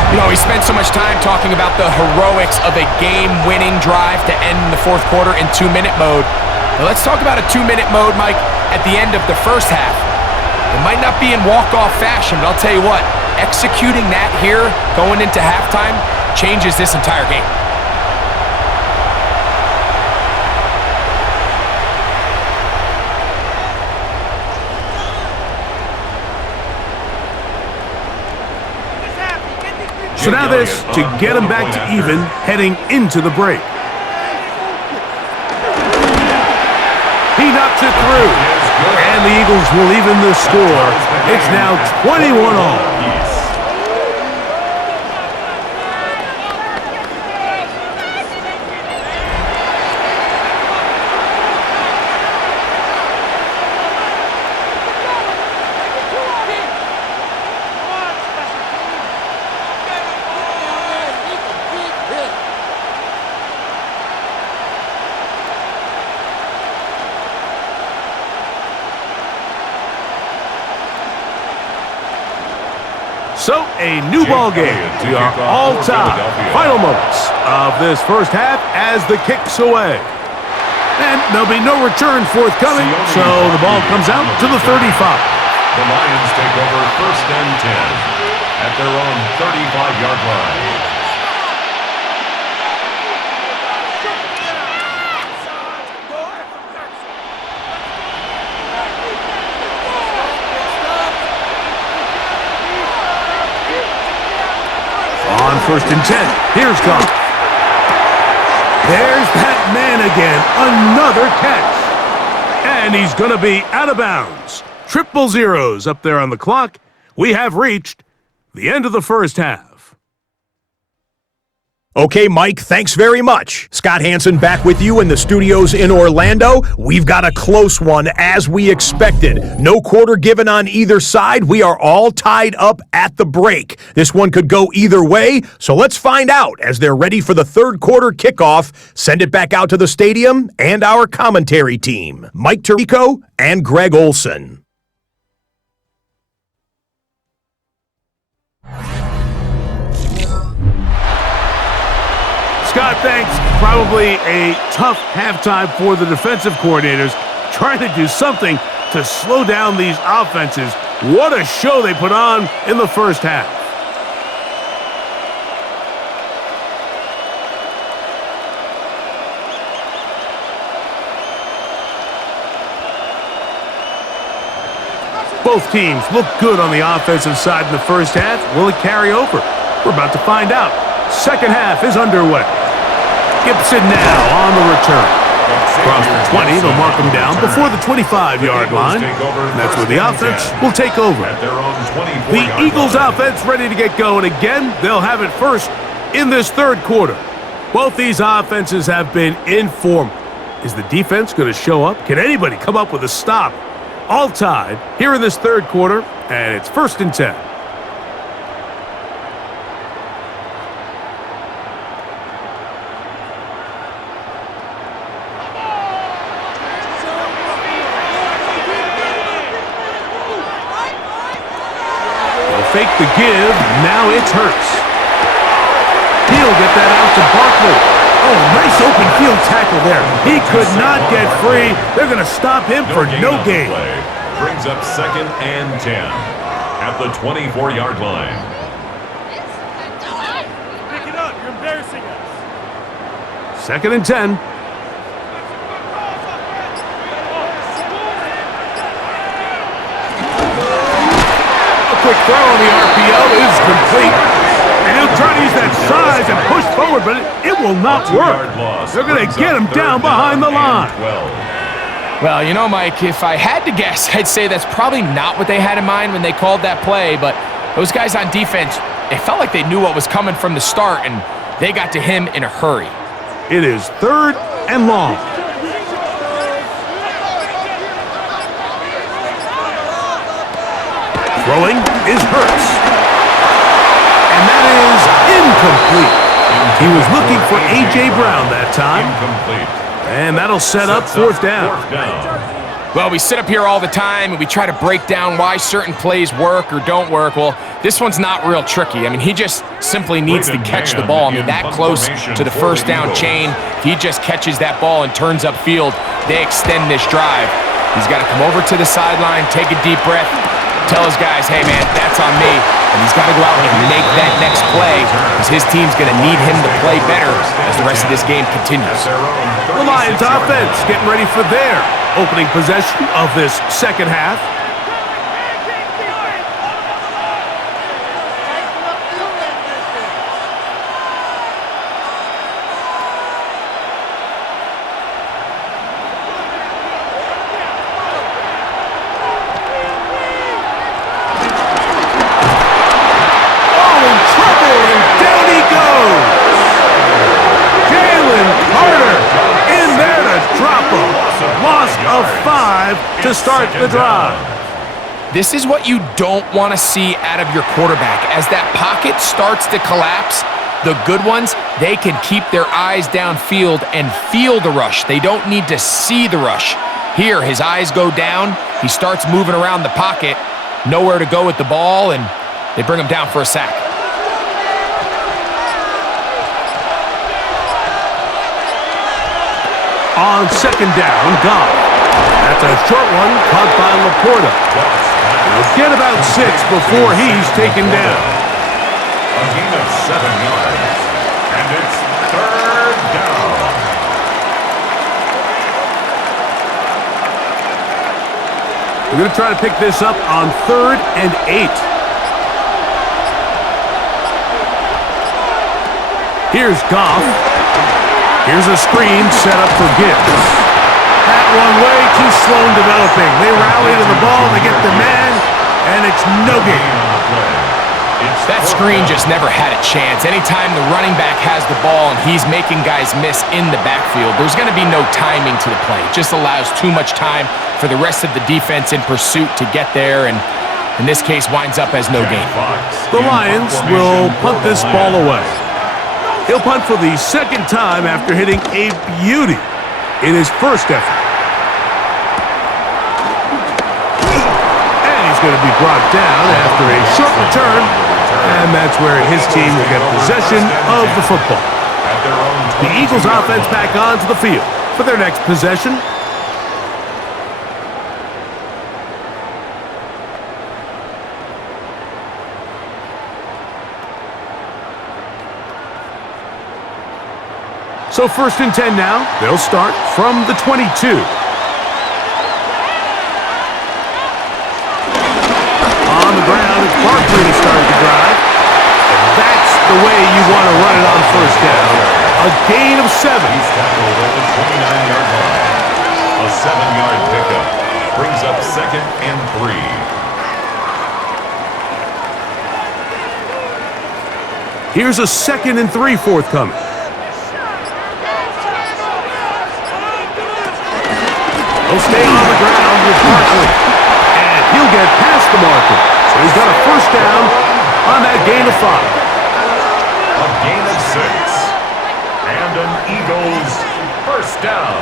You know, we spent so much time talking about the heroics of a game-winning drive to end the 4th quarter in 2-minute mode. Now let's talk about a 2-minute mode, Mike, at the end of the first half. It might not be in walk-off fashion, but I'll tell you what, executing that here going into halftime changes this entire game. So now this to get him back to even heading into the break. He knocks it through. And the Eagles will even the score. It's now 21-all. So, a new ball game. We are all tied. Final moments of this first half as the kick's away. And there'll be no return forthcoming, so the ball comes out to the 35. The Lions take over 1st and 10 at their own 35-yard line. On 1st and 10, here's Goff. There's that man again, another catch. And he's going to be out of bounds. 000 up there on the clock. We have reached the end of the first half. Okay, Mike, thanks very much. Scott Hansen back with you in the studios in Orlando. We've got a close one, as we expected. No quarter given on either side. We are all tied up at the break. This one could go either way, so let's find out as they're ready for the 3rd quarter kickoff. Send it back out to the stadium and our commentary team, Mike Tirico and Greg Olson. Scott, thanks. Probably a tough halftime for the defensive coordinators, trying to do something to slow down these offenses. What a show they put on in the first half. Both teams look good on the offensive side in the first half. Will it carry over? We're about to find out. Second half is underway. Gibson now on the return. Across the 20, they'll mark him down before the 25-yard line. And that's where the offense will take over. The Eagles offense ready to get going again. They'll have it first in this 3rd quarter. Both these offenses have been in form. Is the defense going to show up? Can anybody come up with a stop? All tied here in this third quarter, and it's 1st and 10. Fake the give. Now it's Hurts. He'll get that out to Barkley. Oh, nice open field tackle there. He could not get free. They're going to stop him for no gain. Brings up 2nd and 10 at the 24-yard line. Pick it up. You're embarrassing us. 2nd and 10. Quick throw on the RPO is complete. And he'll try to use that size and push forward, but it will not work. They're going to get him down behind the line. Well, you know, Mike, if I had to guess, I'd say that's probably not what they had in mind when they called that play, but those guys on defense, it felt like they knew what was coming from the start, and they got to him in a hurry. It is 3rd and long. Throwing is Hurts. And that is incomplete. He was looking for A.J. Brown that time. Incomplete. And that'll set up 4th down. Well, we sit up here all the time and we try to break down why certain plays work or don't work. Well, this one's not real tricky. I mean, he just simply needs to catch the ball. I mean, that close to the 1st down chain, if he just catches that ball and turns upfield, they extend this drive. He's got to come over to the sideline, take a deep breath, tell his guys, hey, man, that's on me. And he's got to go out and make that next play because his team's going to need him to play better as the rest of this game continues. The Lions offense getting ready for their opening possession of this second half. To start the drive. This is what you don't want to see out of your quarterback. As that pocket starts to collapse, the good ones, they can keep their eyes downfield and feel the rush. They don't need to see the rush. Here, his eyes go down. He starts moving around the pocket, nowhere to go with the ball, and they bring him down for a sack. On 2nd down, Goff. That's a short one caught by Laporta. He'll get about 6 before he's taken down. A gain of 7 yards. And it's 3rd down. We're going to try to pick this up on 3rd and 8. Here's Goff. Here's a screen set up for Gibbs. That one way too slow in developing. They rally to the ball, they get the man, and it's no gain. That screen just never had a chance. Anytime the running back has the ball and he's making guys miss in the backfield, there's going to be no timing to the play. It just allows too much time for the rest of the defense in pursuit to get there, and in this case winds up as no gain. The Lions will punt this ball away. He'll punt for the 2nd time after hitting a beauty in his first effort. And he's going to be brought down after a short return, and that's where his team will get possession of the football. The Eagles offense back onto the field for their next possession. So 1st and 10 now. They'll start from the 22. On the ground, it's Barkley to start the drive. And that's the way you want to run it on 1st down. A gain of 7. He's tackled at the 29-yard line. A 7-yard pickup brings up 2nd and 3. Here's a 2nd and 3 forthcoming. He'll stay on the ground with Barkley. He'll get past the marker. So he's got a first down on that gain of 5. A gain of 6. And an Eagles first down.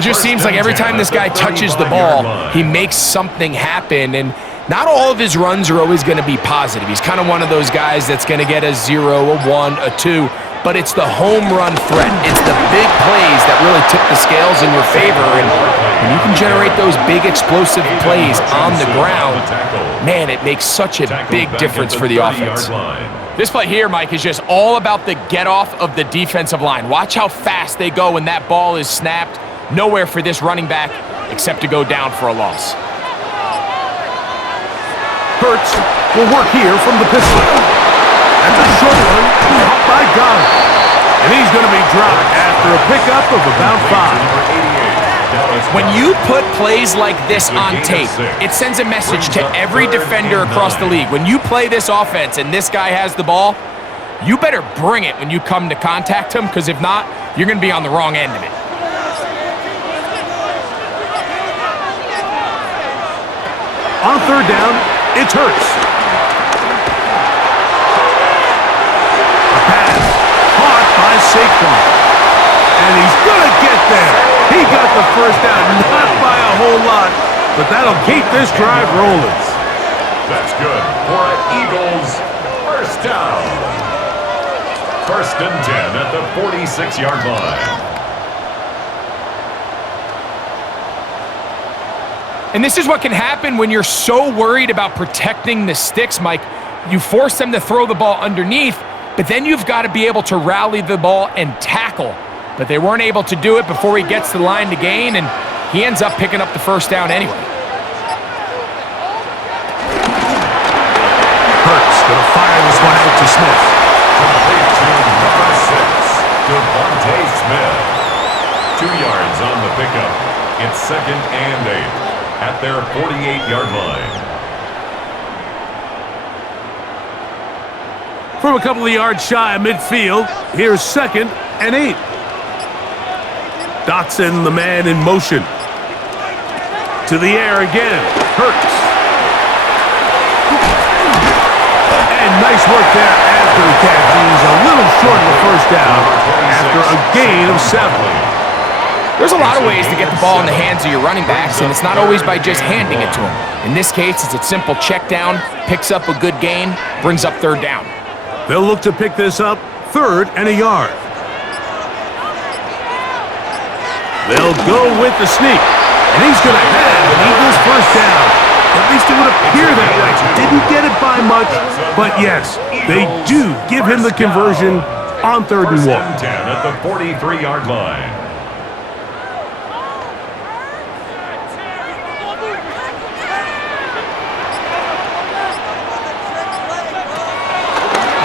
It just seems like every time this guy touches the ball, he makes something happen, and not all of his runs are always going to be positive. He's kind of one of those guys that's going to get a 0, a 1, a 2, but it's the home run threat. It's the big plays that really tip the scales in your favor, and when you can generate those big explosive plays on the ground, man, it makes such a big difference for the offense. This play here, Mike, is just all about the get-off of the defensive line. Watch how fast they go when that ball is snapped. Nowhere for this running back except to go down for a loss. Hurts will work here from the pistol. That's a short one. Oh, my God. And he's going to be dropped after a pickup of about 5. When you put plays like this on tape, it sends a message to every defender across the league. When you play this offense and this guy has the ball, you better bring it when you come to contact him, because if not, you're going to be on the wrong end of it. On third down, it's Hurts. A pass caught by Saquon. And he's going to get there. He got the first down, not by a whole lot, but that'll keep this drive rolling. That's good for an Eagles first down. First and 10 at the 46-yard line. And this is what can happen when you're so worried about protecting the sticks, Mike. You force them to throw the ball underneath, but then you've got to be able to rally the ball and tackle. But they weren't able to do it before he gets to the line to gain, and he ends up picking up the first down anyway. Hurts going to fire this one out to Smith. Complete to number 6, Devontae Smith. 2 yards on the pickup. It's second and 8. At their 48-yard line. From a couple of yards shy of midfield, here's second and 8. Dotson, the man in motion. To the air again. Hurts. And nice work there after the catch. He's a little short of the first down after a gain of 7. There's a lot of ways to get the ball in the hands of your running backs, and it's not always by just handing it to them. In this case, it's a simple check down, picks up a good gain, brings up third down. They'll look to pick this up, 3rd and a yard. They'll go with the sneak, and he's going to have an Eagles first down. At least it would appear that way. Didn't get it by much, but yes, they do give him the conversion on 3rd and 1. First and 10 at the 43-yard line.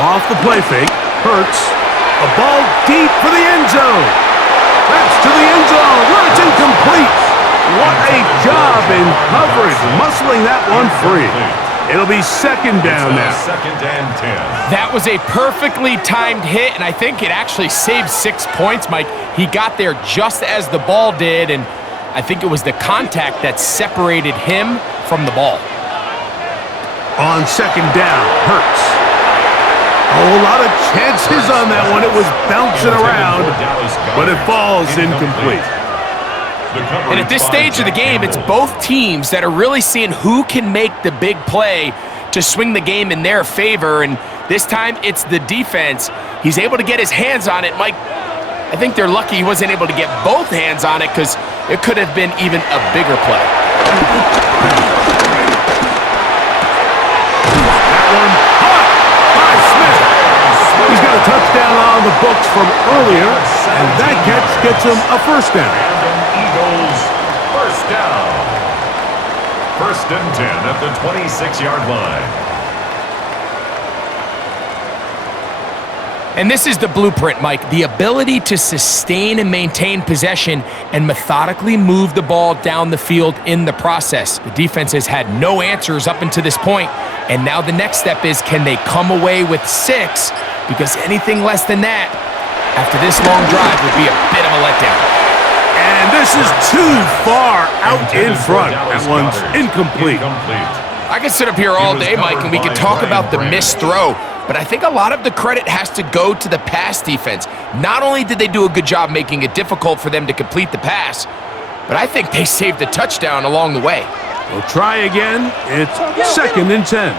Off the play fake, Hurts. A ball deep for the end zone. That's to the end zone where it's incomplete. What a job in coverage, muscling that one free. It'll be second down now. Second and 10. That was a perfectly timed hit, and I think it actually saved 6 points, Mike. He got there just as the ball did, and I think it was the contact that separated him from the ball. On second down, Hurts. A whole lot of chances on that one. It was bouncing around, but it falls incomplete. And at this stage of the game, it's both teams that are really seeing who can make the big play to swing the game in their favor, and this time it's the defense. He's able to get his hands on it. Mike, I think they're lucky he wasn't able to get both hands on it, because it could have been even a bigger play. That one caught by Smith. He's got a touchdown on the books from earlier, and that catch gets him a first down. Eagles first down. First and 10 at the 26-yard line. And this is the blueprint, Mike. The ability to sustain and maintain possession and methodically move the ball down the field in the process. The defense has had no answers up until this point, and now the next step is, can they come away with 6? Because anything less than that, after this long drive, would be a bit of a letdown. And And this is too far out in front. That one's incomplete. I could sit up here all day, Mike, and we could talk about the missed throw, but I think a lot of the credit has to go to the pass defense. Not only did they do a good job making it difficult for them to complete the pass, but I think they saved a touchdown along the way. We'll try again. It's 2nd and 10.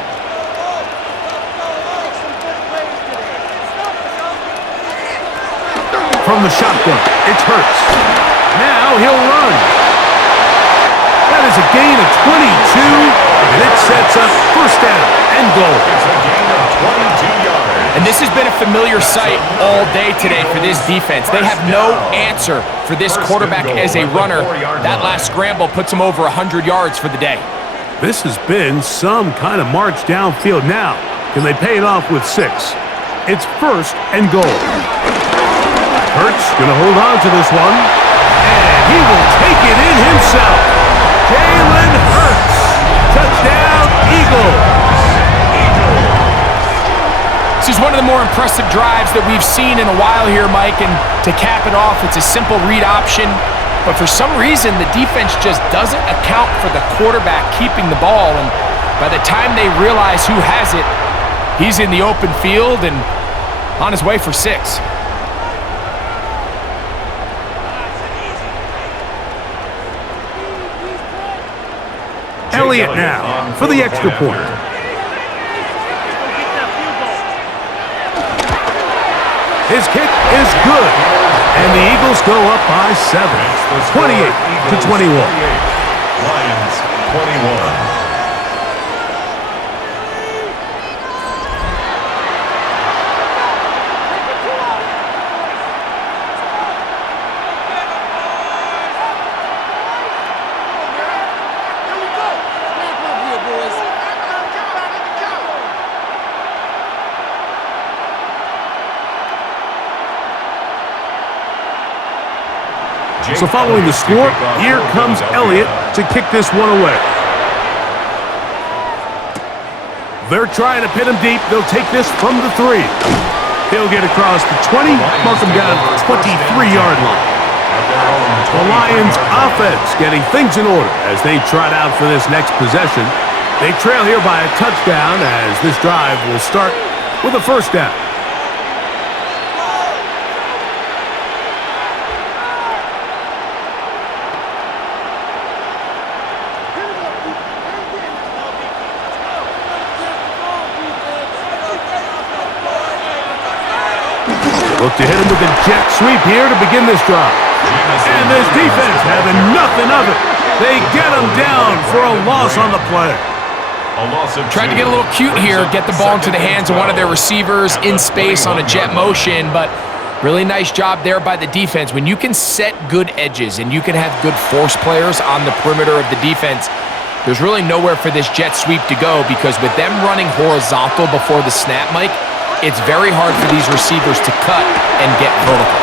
From the shotgun, it's Hurts. Now he'll run. That is a gain of 22, and it sets up 1st down and goal. It's a gain of 22 yards. And this has been a familiar sight all day today for this defense. They have no answer for this quarterback as a runner. That last scramble puts him over 100 yards for the day. This has been some kind of march downfield. Now, can they pay it off with 6? It's 1st and goal. Hurts going to hold on to this one, and he will take it in himself. Jalen Hurts, touchdown, Eagles. This is one of the more impressive drives that we've seen in a while here, Mike, and to cap it off, it's a simple read option, but for some reason, the defense just doesn't account for the quarterback keeping the ball, and by the time they realize who has it, he's in the open field and on his way for 6. Elliott now for the extra point. His kick is good, and the Eagles go up by 7, 28-21. Lions 21. So following the score, here comes Elliott to kick this one away. They're trying to pin him deep. They'll take this from the 3. He'll get across the 20, mark him down to the 23-yard line. The Lions offense getting things in order as they trot out for this next possession. They trail here by a touchdown as this drive will start with a 1st down. Look to hit him with a jet sweep here to begin this drive. And this defense having nothing of it. They get him down for a loss on the play. Tried to get a little cute here, get the ball into the hands of one of their receivers in space on a jet motion, but really nice job there by the defense. When you can set good edges and you can have good force players on the perimeter of the defense, there's really nowhere for this jet sweep to go because with them running horizontal before the snap, Mike, it's very hard for these receivers to cut and get vertical.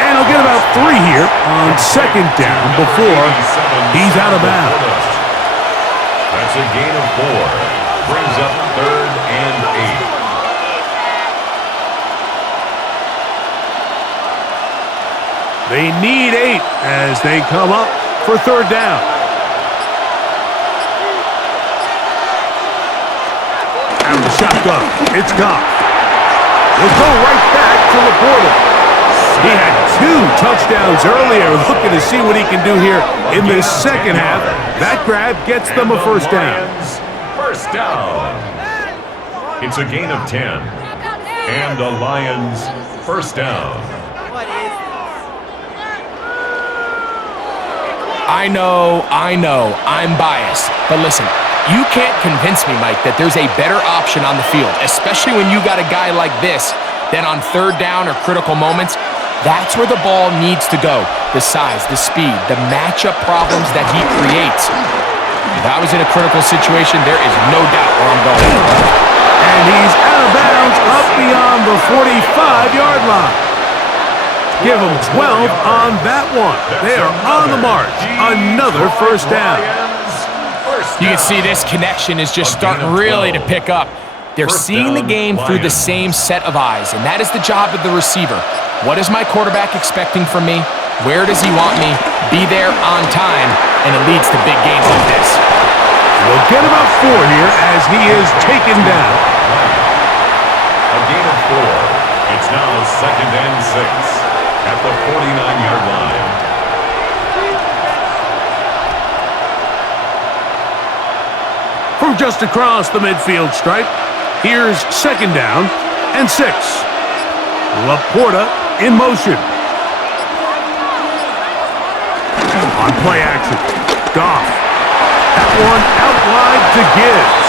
And he'll get about 3 here on 2nd down before he's out of bounds. That's a gain of 4. Brings up 3rd and 8. They need 8 as they come up for 3rd down. Out of the shotgun, it's Goff. He'll go right back to Laporta. He had 2 touchdowns earlier, looking to see what he can do here in this second half. That grab gets them a 1st down. 1st down. It's a gain of 10. And the Lions 1st down. I know, I'm biased. But listen, you can't convince me, Mike, that there's a better option on the field, especially when you got a guy like this, then on 3rd down or critical moments, that's where the ball needs to go. The size, the speed, the matchup problems that he creates. If I was in a critical situation, there is no doubt where I'm going. And he's out of bounds up beyond the 45-yard line. Give them 12 on that one. They are on the march. Another 1st down. You can see this connection is just starting really to pick up. They're seeing the game through the same set of eyes, and that is the job of the receiver. What is my quarterback expecting from me? Where does he want me? Be there on time, and it leads to big games like this. We'll get about 4 here as he is taken down. A gain of 4. It's now 2nd and 6 at the 49-yard line. From just across the midfield stripe, here's 2nd down and 6. Laporta in motion. On play action, Goff. That one out wide to Gibbs.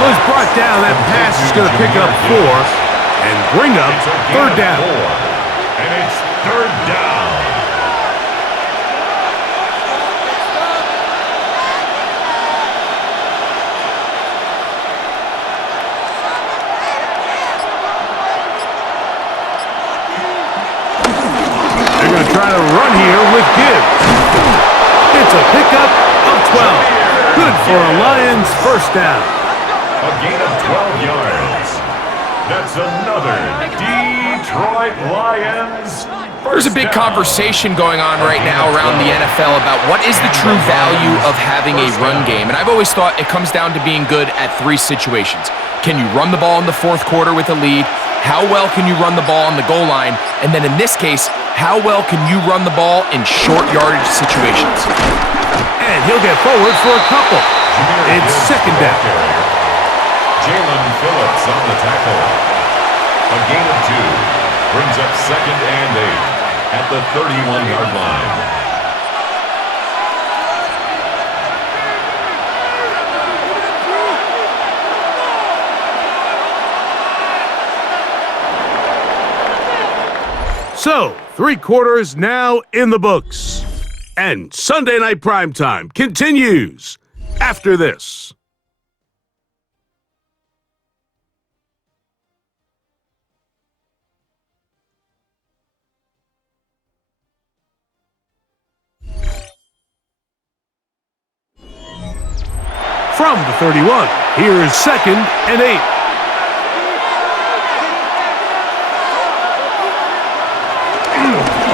Was brought down. That pass is going to pick up 4 and bring up 3rd down. And it's 3rd down. They're going to try to run here with Gibbs. It's a pickup of 12. Good for a Lions 1st down. A gain of 12 yards. That's another Detroit Lions. There's a big conversation going on right now around the NFL about what is the true value of having a run game. And I've always thought it comes down to being good at 3 situations. Can you run the ball in the 4th quarter with a lead? How well can you run the ball on the goal line? And then in this case, how well can you run the ball in short yardage situations? And he'll get forward for a couple. It's 2nd down. Jalen Phillips on the tackle. A gain of 2 brings up 2nd and 8 at the 31-yard line. So, 3 quarters now in the books. And Sunday Night Primetime continues after this. From the 31, here is 2nd and 8.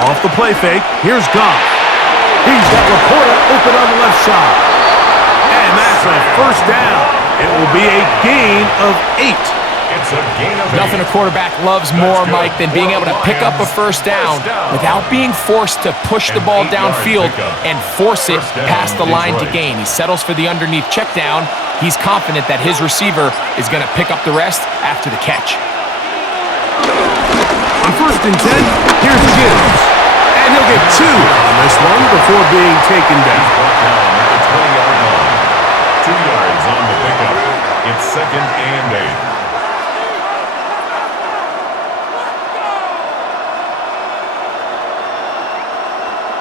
Off the play fake, here's Goff. He's got Laporta open on the left side. And that's a 1st down. It will be a gain of 8. It's a gain of 8. Nothing a quarterback loves more, Mike, than being able to pick up a 1st down without being forced to push the ball downfield and force it past the line to gain. He settles for the underneath check down. He's confident that his receiver is going to pick up the rest after the catch. On 1st and 10, here's Gibbs. And he'll get 2 on this one before being taken down. Brought down at the 20-yard line. 2 yards on the pickup. It's 2nd and 8.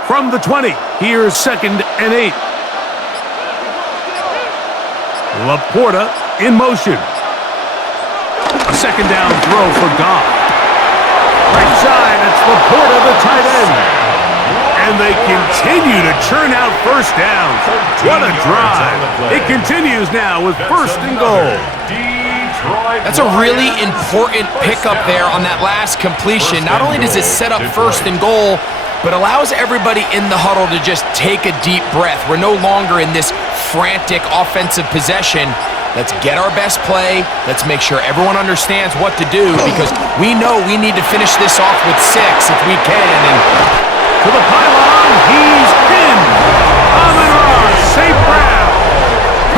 From the 20, here's 2nd and 8. Laporta in motion. A 2nd down throw for Goff. Right side, it's Laporta, the tight end. And they continue to churn out 1st downs. What a drive. It continues now with 1st and goal. That's a really important pickup there on that last completion. Not only does it set up 1st and goal, but allows everybody in the huddle to just take a deep breath. We're no longer in this frantic offensive possession. Let's get our best play. Let's make sure everyone understands what to do because we know we need to finish this off with 6 if we can. And to the pylon, he's in. Amon-Ra, St. Brown.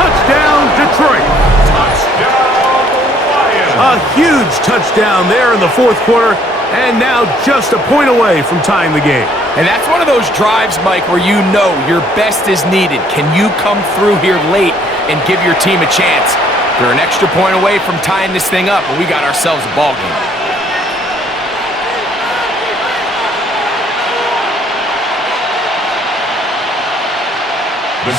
Touchdown, Detroit. Touchdown, Lions. A huge touchdown there in the 4th quarter, and now just a point away from tying the game. And that's one of those drives, Mike, where you know your best is needed. Can you come through here late and give your team a chance? They're an extra point away from tying this thing up, but we got ourselves a ball game.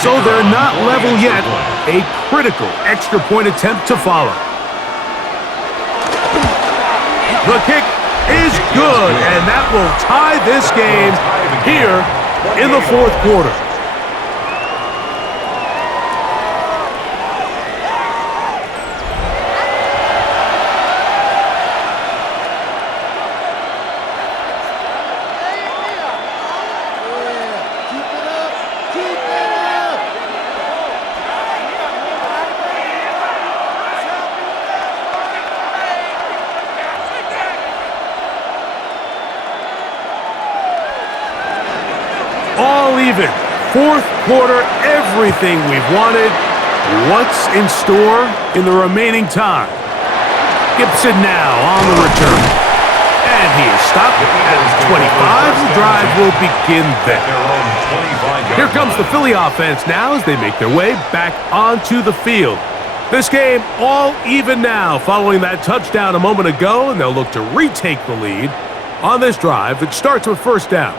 So they're not level yet. A critical extra point attempt to follow. The kick is good, and that will tie this game here in the 4th quarter. Fourth quarter, everything we've wanted. What's in store in the remaining time? Gibson now on the return. And he is stopped at 25. The drive will begin there. Here comes the Philly offense now as they make their way back onto the field. This game all even now following that touchdown a moment ago, and they'll look to retake the lead on this drive that starts with first down.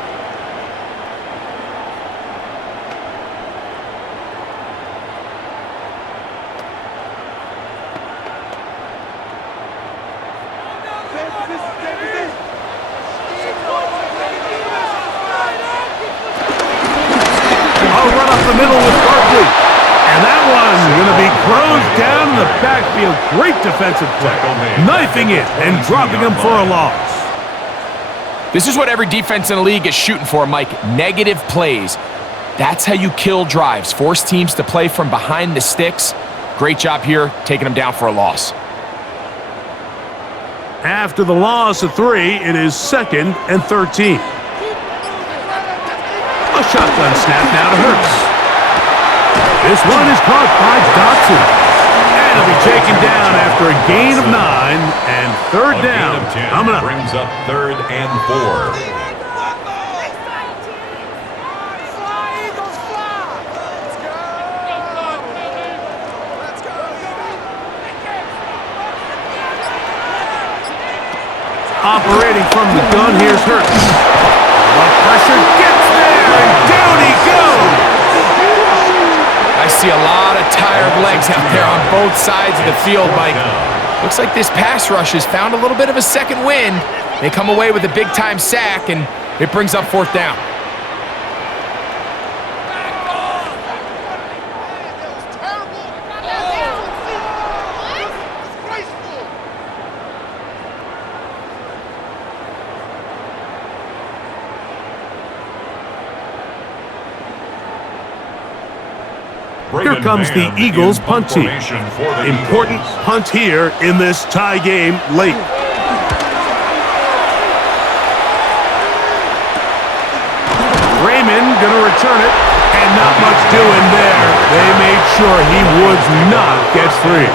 Backfield, great defensive play, knifing it and dropping him for a loss. This is what every defense in the league is shooting for, Mike. Negative plays. That's how you kill drives. Force teams to play from behind the sticks. Great job here, taking them down for a loss. After the loss of 3, it is 2nd and 13. A shotgun snap now to Hurts. This one is caught by Dotson. And it'll be taken down after a gain of 9 and third down. Coming up. Brings up 3rd and 4. Operating from the gun, here's Hurts. The pressure gets there, and down he goes. I see a lot of tired legs out there on both sides of the field, Mike. Looks like this pass rush has found a little bit of a second wind. They come away with a big-time sack, and it brings up 4th down. Here comes the Eagles punt team. Important punt here in this tie game late. Raymond going to return it, and not much doing there. They made sure he would not get free.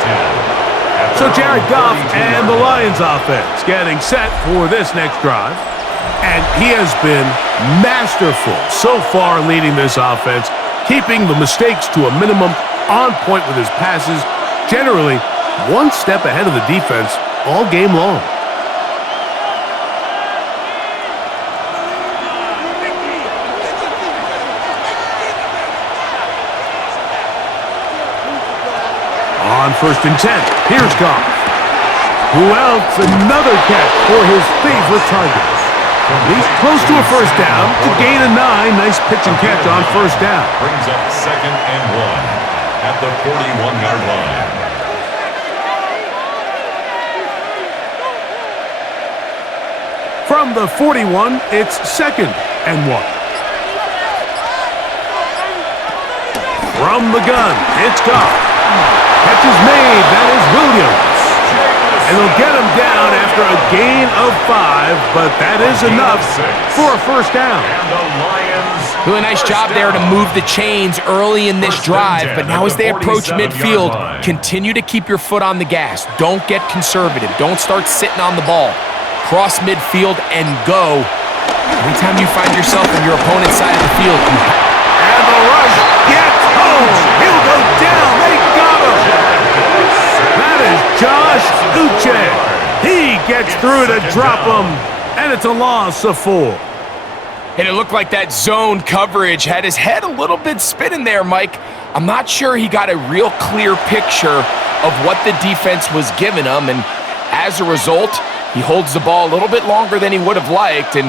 So Jared Goff and the Lions offense getting set for this next drive. And he has been masterful so far leading this offense, keeping the mistakes to a minimum, on point with his passes, generally one step ahead of the defense all game long. On 1st and 10, here's Goff. Who else? Another catch for his favorite target. He's close to a first down to gain a 9. Nice pitch and catch on first down. Brings up 2nd and 1 at the 41-yard line. From the 41, it's 2nd and 1. From the gun, it's Goff. Catch is made. That is Williams. And they'll get him down after a gain of 5, but that is enough for a first down. Really nice job there to move the chains early in this drive, but now as they approach midfield, continue to keep your foot on the gas. Don't get conservative. Don't start sitting on the ball. Cross midfield and go. Anytime you find yourself on your opponent's side of the field, and the rush gets home. He'll go down. They got him. That is Josh Uche. He gets through to drop him, and it's a loss of 4. And it looked like that zone coverage had his head a little bit spinning there, Mike. I'm not sure he got a real clear picture of what the defense was giving him, and as a result, he holds the ball a little bit longer than he would have liked, and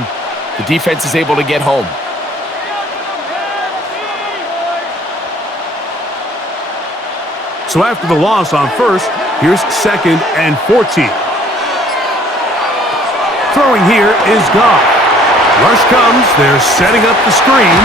the defense is able to get home. So after the loss on first, here's 2nd and 14. Throwing here is Goff. Rush comes. They're setting up the screen.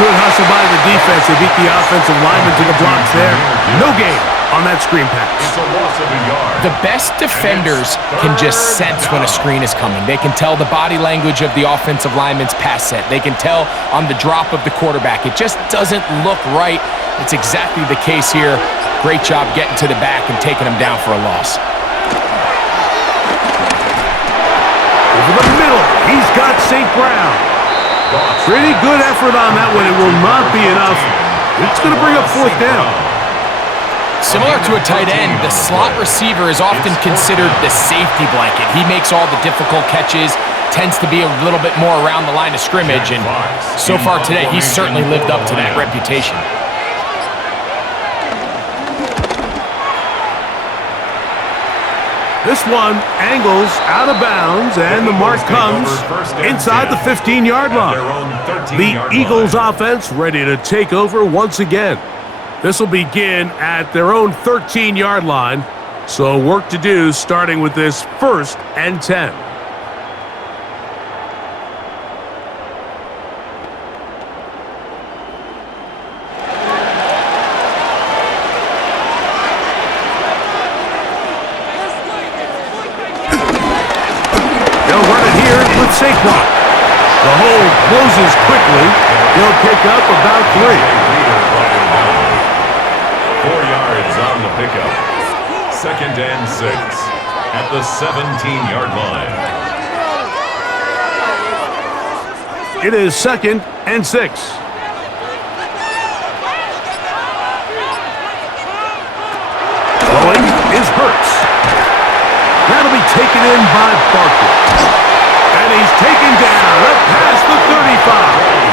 Good hustle by the defense. They beat the offensive lineman to the blocks there. No gain on that screen pass. It's a loss of a yard. The best defenders can just sense when a screen is coming. They can tell the body language of the offensive lineman's pass set. They can tell on the drop of the quarterback. It just doesn't look right. It's exactly the case here. Great job getting to the back and taking him down for a loss. Over the middle, he's got St. Brown. Pretty good effort on that one. It will not be enough. It's going to bring up fourth down. Similar to a tight end, the slot receiver is often considered the safety blanket. He makes all the difficult catches, tends to be a little bit more around the line of scrimmage, and so far today, he's certainly lived up to that reputation. This one angles out of bounds, and the mark comes inside the 15-yard line. The Eagles offense ready to take over once again. This will begin at their own 13-yard line, so work to do starting with this 1st and 10. They'll run it here with Saquon. The hole closes quickly. He'll pick up about 3. 4 yards on the pickup. 2nd and 6 at the 17-yard line. It is 2nd and 6. Throwing is Hurts. That'll be taken in by Barkley. And he's taken down up past the 35.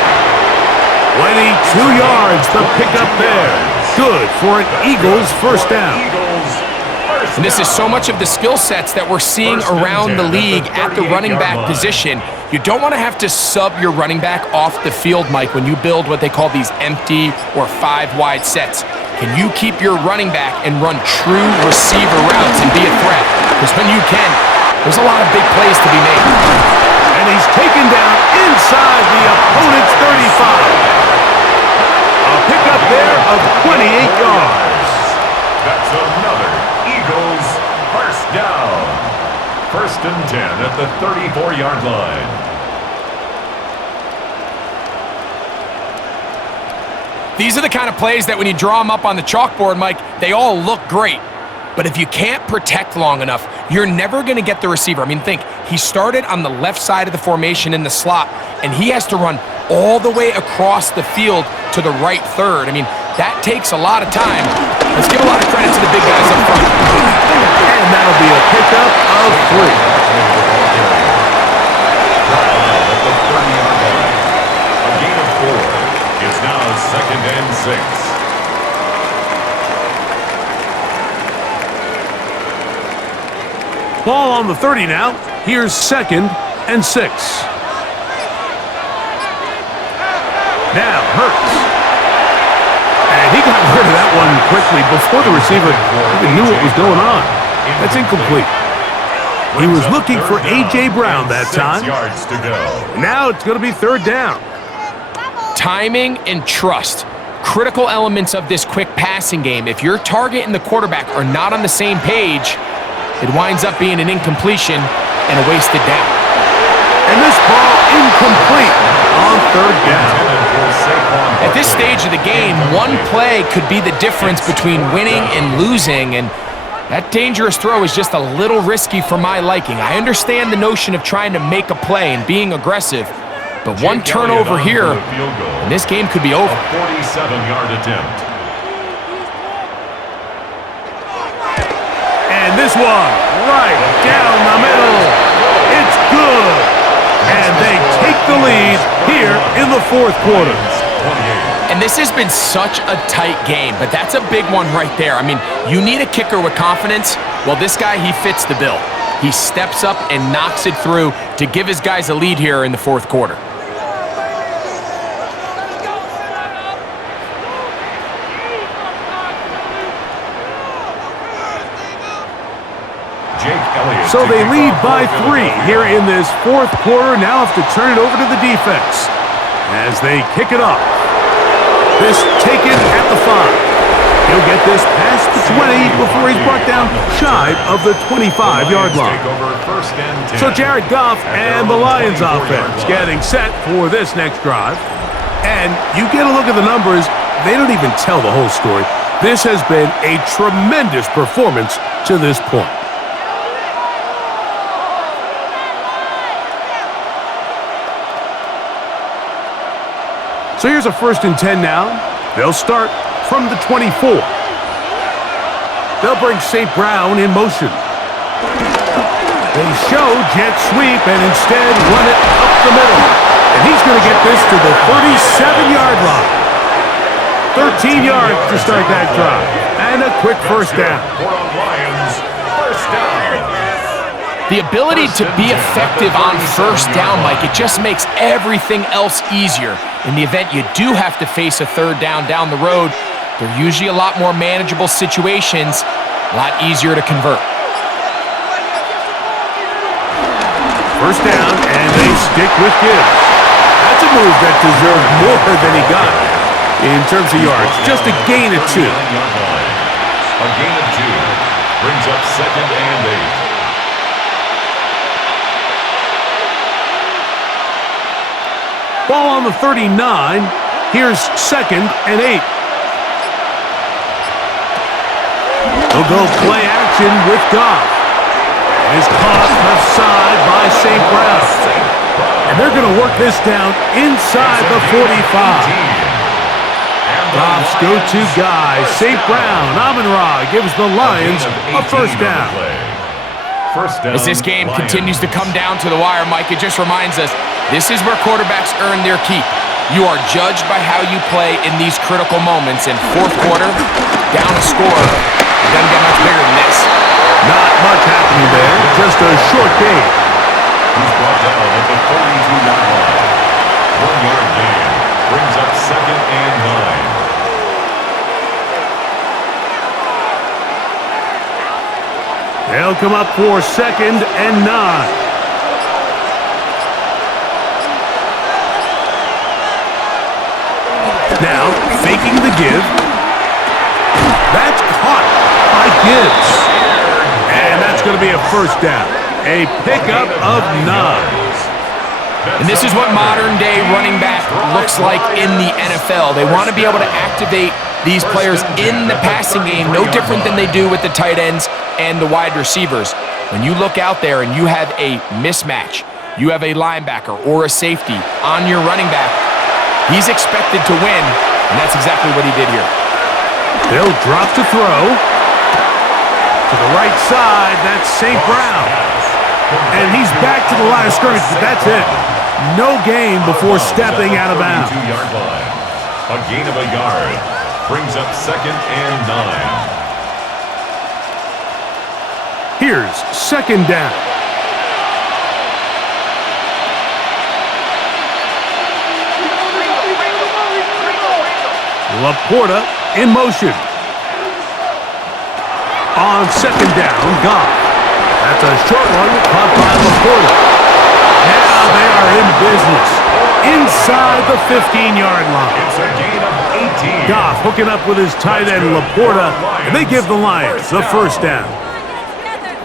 22 yards the pickup there. Good for an Eagles first down. And this is so much of the skill sets that we're seeing around the league at the running back position. You don't want to have to sub your running back off the field, Mike, when you build what they call these empty or 5-wide sets. Can you keep your running back and run true receiver routes and be a threat? Because when you can, there's a lot of big plays to be made. And he's taken down inside the opponent's 35. A pickup there of 28 yards. That's another Eagles first down. 1st and 10 at the 34-yard line. These are the kind of plays that when you draw them up on the chalkboard, Mike, they all look great. But if you can't protect long enough, you're never going to get the receiver. I mean, think, he started on the left side of the formation in the slot, and he has to run all the way across the field to the right third. I mean, that takes a lot of time. Let's give a lot of credit to the big guys up front. And that'll be a pickup of 3. A gain of 4. It's now 2nd and 6. Ball on the 30 now. Here's 2nd and 6. Now Hurts. And he got rid of that one quickly before the receiver even knew what was going on. That's incomplete. He was looking for A.J. Brown that time. 6 yards to go. Now it's going to be 3rd down. Timing and trust. Critical elements of this quick passing game. If your target and the quarterback are not on the same page, it winds up being an incompletion and a wasted down. And this ball incomplete on 3rd down. At this stage of the game, one play could be the difference between winning and losing, and that dangerous throw is just a little risky for my liking. I understand the notion of trying to make a play and being aggressive, but one turnover here, and this game could be over. A 47-yard attempt. And this one, right down the middle. It's good. And they take the lead here in the 4th quarter. And this has been such a tight game, but that's a big one right there. I mean, you need a kicker with confidence. Well, this guy, he fits the bill. He steps up and knocks it through to give his guys a lead here in the 4th quarter. So they lead by 3 here in this 4th quarter. Now have to turn it over to the defense as they kick it off. This taken at the 5. He'll get this past the 20 before he's brought down shy of the 25-yard line. So Jared Goff and the Lions offense getting set for this next drive. And you get a look at the numbers, they don't even tell the whole story. This has been a tremendous performance to this point. So here's a 1st and 10 now. They'll start from the 24. They'll bring St. Brown in motion. They show jet sweep and instead run it up the middle. And he's going to get this to the 37-yard line. 13 yards to start that drive. And a quick first down. The ability to be effective on first down, Mike, it just makes everything else easier. In the event you do have to face a 3rd down the road, they're usually a lot more manageable situations, a lot easier to convert. First down, and they stick with Gibbs. That's a move that deserved more than he got in terms of yards. Just a gain of 2. A gain of 2 brings up 2nd and 8. Ball on the 39. Here's 2nd and 8. They'll go play action with Goff. Is caught left side by St. Brown. And they're going to work this down inside the 45. Goff's go-to guy, St. Brown. Amon-Ra gives the Lions a first down. As this game continues to come down to the wire, Mike, it just reminds us, this is where quarterbacks earn their keep. You are judged by how you play in these critical moments. In 4th quarter, down a score, it doesn't get much bigger than this. Not much happening there, just a short gain. He's brought down at the 42-yard line. 1-yard gain brings up 2nd and 9. They'll come up for 2nd and 9. Now, faking the give. That's caught by Gibbs. And that's going to be a first down. A pickup of 9. And this is what modern-day running back looks like in the NFL. They want to be able to activate these players in the passing game, no different than they do with the tight ends and the wide receivers. When you look out there and you have a mismatch, you have a linebacker or a safety on your running back, he's expected to win, and that's exactly what he did here. They'll drop to throw. To the right side, that's St. Brown. And he's back to the line of scrimmage, but that's it. No gain before stepping out of bounds. A gain of a yard brings up 2nd and 9. Here's 2nd down. Laporta in motion. On 2nd down, Goff. That's a short one caught by Laporta. Now they are in business inside the 15-yard line. It's a gain of 18. Goff hooking up with his tight end Laporta, and they give the Lions the first down.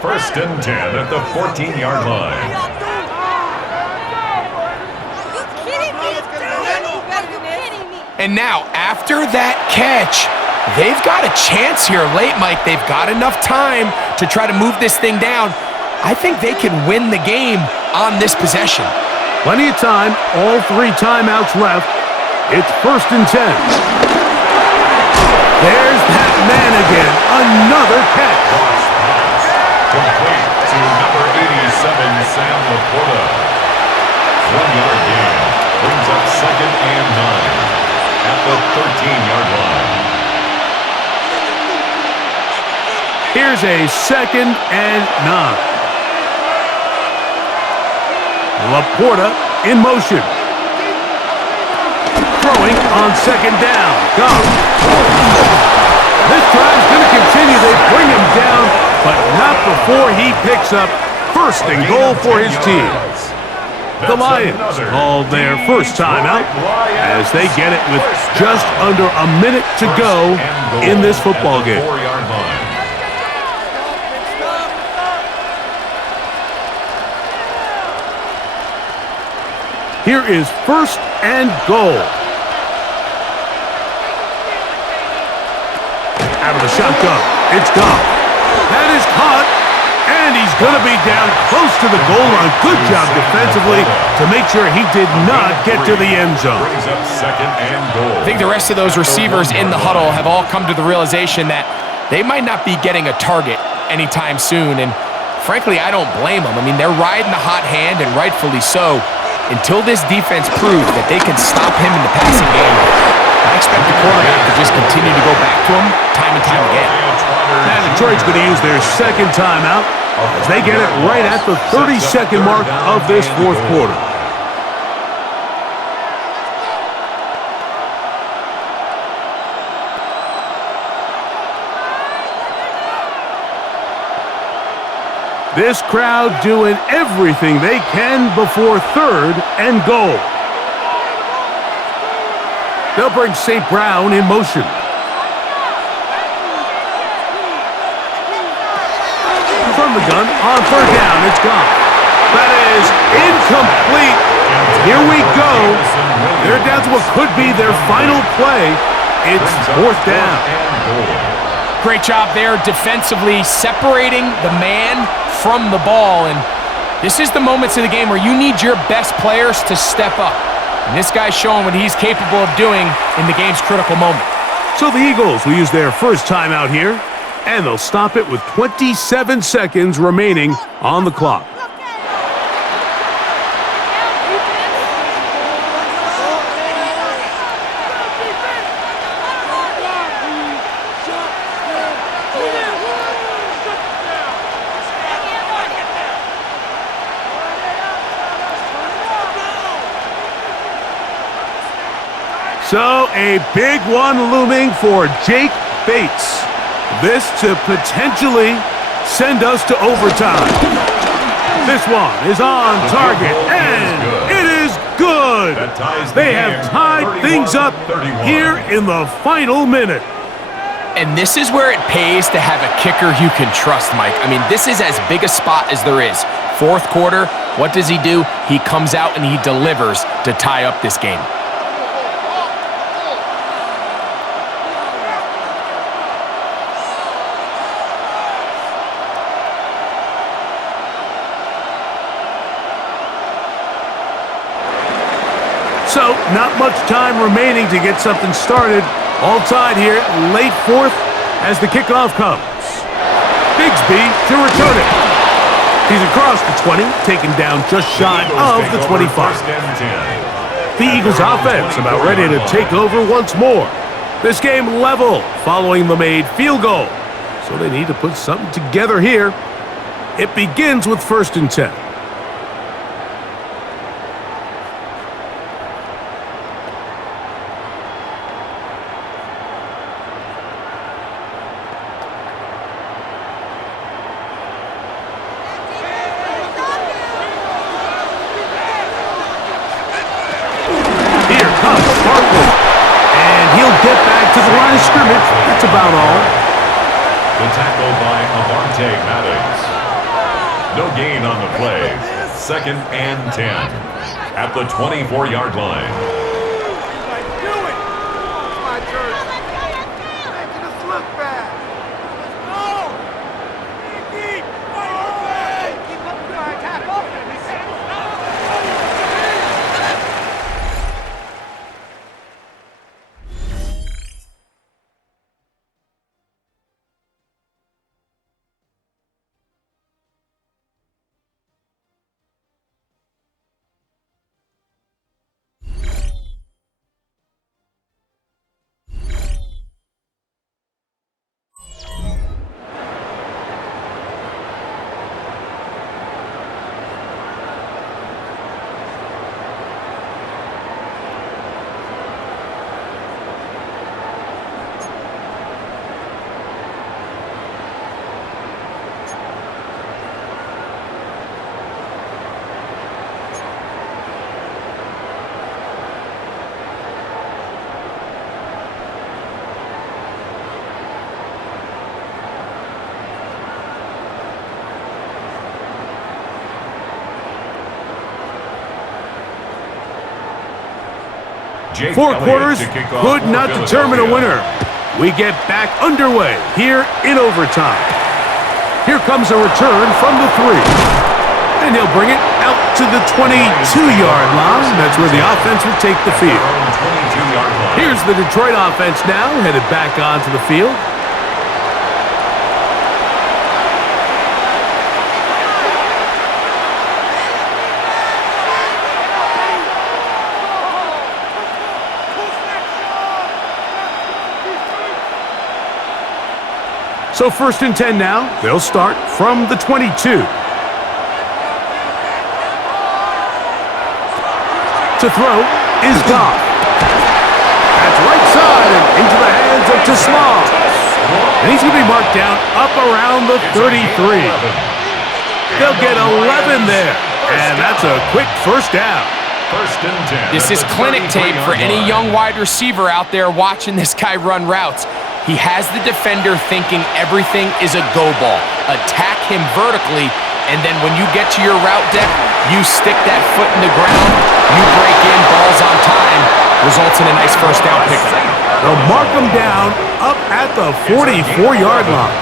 1st and 10 at the 14-yard line. And now, after that catch, they've got a chance here late, Mike. They've got enough time to try to move this thing down. I think they can win the game on this possession. Plenty of time, all 3 timeouts left. It's 1st and 10. There's that man again, another catch. Complete to number 87, Sam Laporta. 1-yard gain brings up 2nd and 9 at the 13-yard line. Here's a 2nd and 9. Laporta in motion. Throwing on 2nd down. Goff. This drive's going to continue. They bring him down, but not before he picks up 1st and goal for his team. The Lions called their first timeout as they get it with just under a minute to go in this football game. Here is first and goal. Out of the shotgun, it's Goff. That is caught, and he's going to be down close to the goal line. Good job defensively to make sure he did not get to the end zone. I think the rest of those receivers in the huddle have all come to the realization that they might not be getting a target anytime soon, and frankly, I don't blame them. I mean, they're riding the hot hand, and rightfully so. Until this defense proves that they can stop him in the passing game, I expect the quarterback to just continue to go back to him time and time again. And Detroit's going to use their second timeout as they get it right at the 30-second mark of this fourth quarter. This crowd doing everything they can before third and goal. They'll bring St. Brown in motion. From the gun on third down, it's gone. That is incomplete. Here we go. They're down to what could be their final play. It's fourth down. Great job there defensively, separating the man from the ball, and this is the moments of the game where you need your best players to step up. And this guy's showing what he's capable of doing in the game's critical moment. So the Eagles will use their first timeout here, and they'll stop it with 27 seconds remaining on the clock. So a big one looming for Jake Bates. This to potentially send us to overtime. This one is on target, and it is good. They have tied things up here in the final minute. And this is where it pays to have a kicker you can trust, Mike. I mean, this is as big a spot as there is. Fourth quarter, what does he do? He comes out and he delivers to tie up this game. So, not much time remaining to get something started. All tied here, late fourth, as the kickoff comes. Bigsby to return it. He's across the 20, taken down just shy of the 25. The Eagles offense about ready to take over once more. This game level following the made field goal. So they need to put something together here. It begins with 1st and 10. Get back to the line of scrimmage. That's about all. The tackle by Avante Maddox. No gain on the play. 2nd and 10 at the 24-yard line. 4 quarters could not determine a winner. We get back underway here in overtime. Here comes a return from the 3. And he'll bring it out to the 22-yard line. That's where the offense will take the field. Here's the Detroit offense now, headed back onto the field. So 1st and 10 now. They'll start from the 22. To throw is Goff. That's right side and into the hands of Tasman. And he's going to be marked down up around the 33. They'll get 11 there. And that's a quick 1st down. 1st and 10. This is clinic tape for any young wide receiver out there watching this guy run routes. He has the defender thinking everything is a go ball. Attack him vertically, and then when you get to your route depth, you stick that foot in the ground, you break in, balls on time, results in a nice 1st down pickup. They'll mark him down up at the 44-yard line.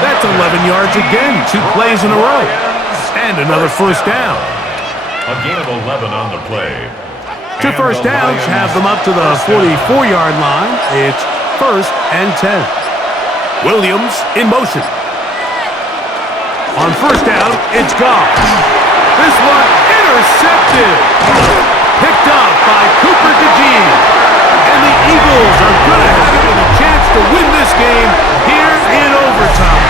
That's 11 yards again, 2 plays in a row. And another 1st down. A gain of 11 on the play. 2 1st downs have them up to the 44-yard line. It's 1st and 10. Williams in motion. On 1st down, it's Goff. This one intercepted. Picked up by Cooper DeJean. And the Eagles are going to have a chance to win this game here in overtime.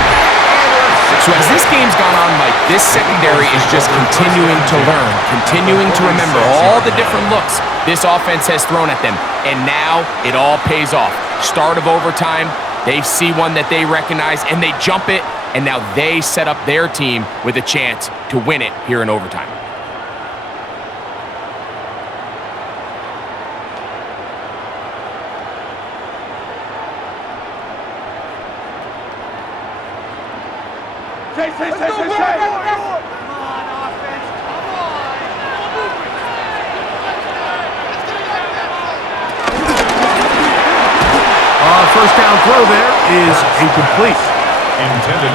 So as this game's gone on, Mike, this secondary is just continuing to learn, continuing to remember all the different looks this offense has thrown at them. And now it all pays off. Start of overtime, they see one that they recognize, and they jump it, and now they set up their team with a chance to win it here in overtime. First down throw there is incomplete.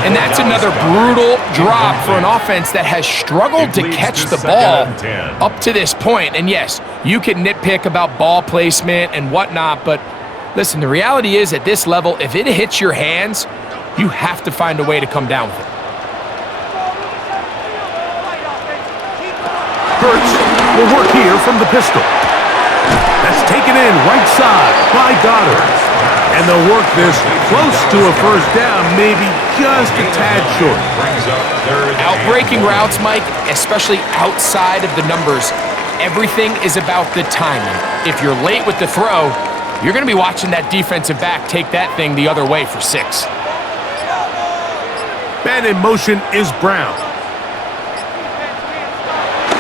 And that's another brutal drop for an offense that has struggled to catch the ball up to this point. And yes, you can nitpick about ball placement and whatnot, but listen, the reality is at this level, if it hits your hands, you have to find a way to come down with it. Hurts will work here from the pistol. That's taken in right side by Goddard. And they'll work this close to a 1st down, maybe just a tad short. Outbreaking routes, Mike, especially outside of the numbers, everything is about the timing. If you're late with the throw, you're going to be watching that defensive back take that thing the other way for 6. Man in motion is Brown.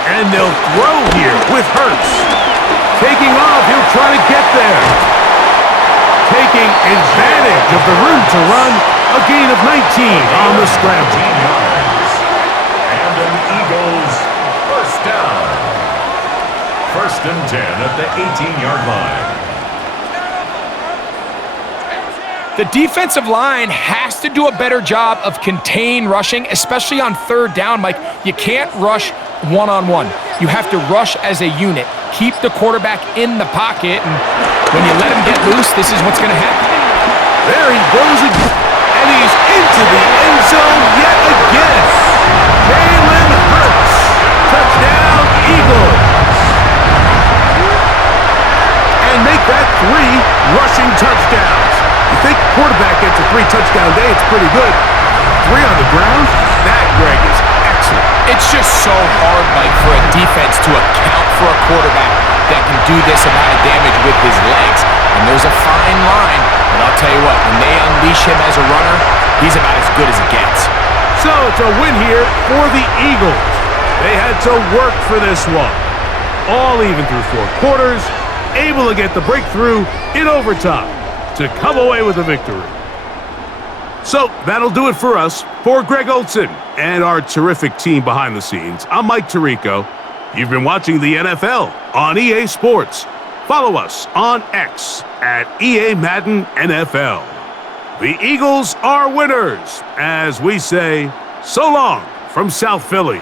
And they'll throw here with Hurts. Taking off, he'll try to get there. Taking advantage of the room to run, a gain of 19 on the scramble. And an Eagles 1st down. 1st and 10 at the 18-yard line. The defensive line has to do a better job of contain rushing, especially on 3rd down, Mike. You can't rush one-on-one. You have to rush as a unit. Keep the quarterback in the pocket, and when you let him get loose, this is what's going to happen. There he goes again, and he's into the end zone yet again. Jalen Hurts. Touchdown, Eagles. And make that 3 rushing touchdowns. You think quarterback gets a 3-touchdown day, it's pretty good. 3 on the ground? That, Greg, is excellent. It's just so hard, Mike, for a defense to account for a quarterback that can do this amount of damage with his legs. And there's a fine line, but I'll tell you what, when they unleash him as a runner, he's about as good as it gets. So it's a win here for the Eagles. They had to work for this one. All even through 4 quarters, able to get the breakthrough in overtime to come away with a victory. So that'll do it for us. For Greg Olson and our terrific team behind the scenes, I'm Mike Tirico. You've been watching the NFL on EA Sports. Follow us on X at EA Madden NFL. The Eagles are winners, as we say, so long from South Philly.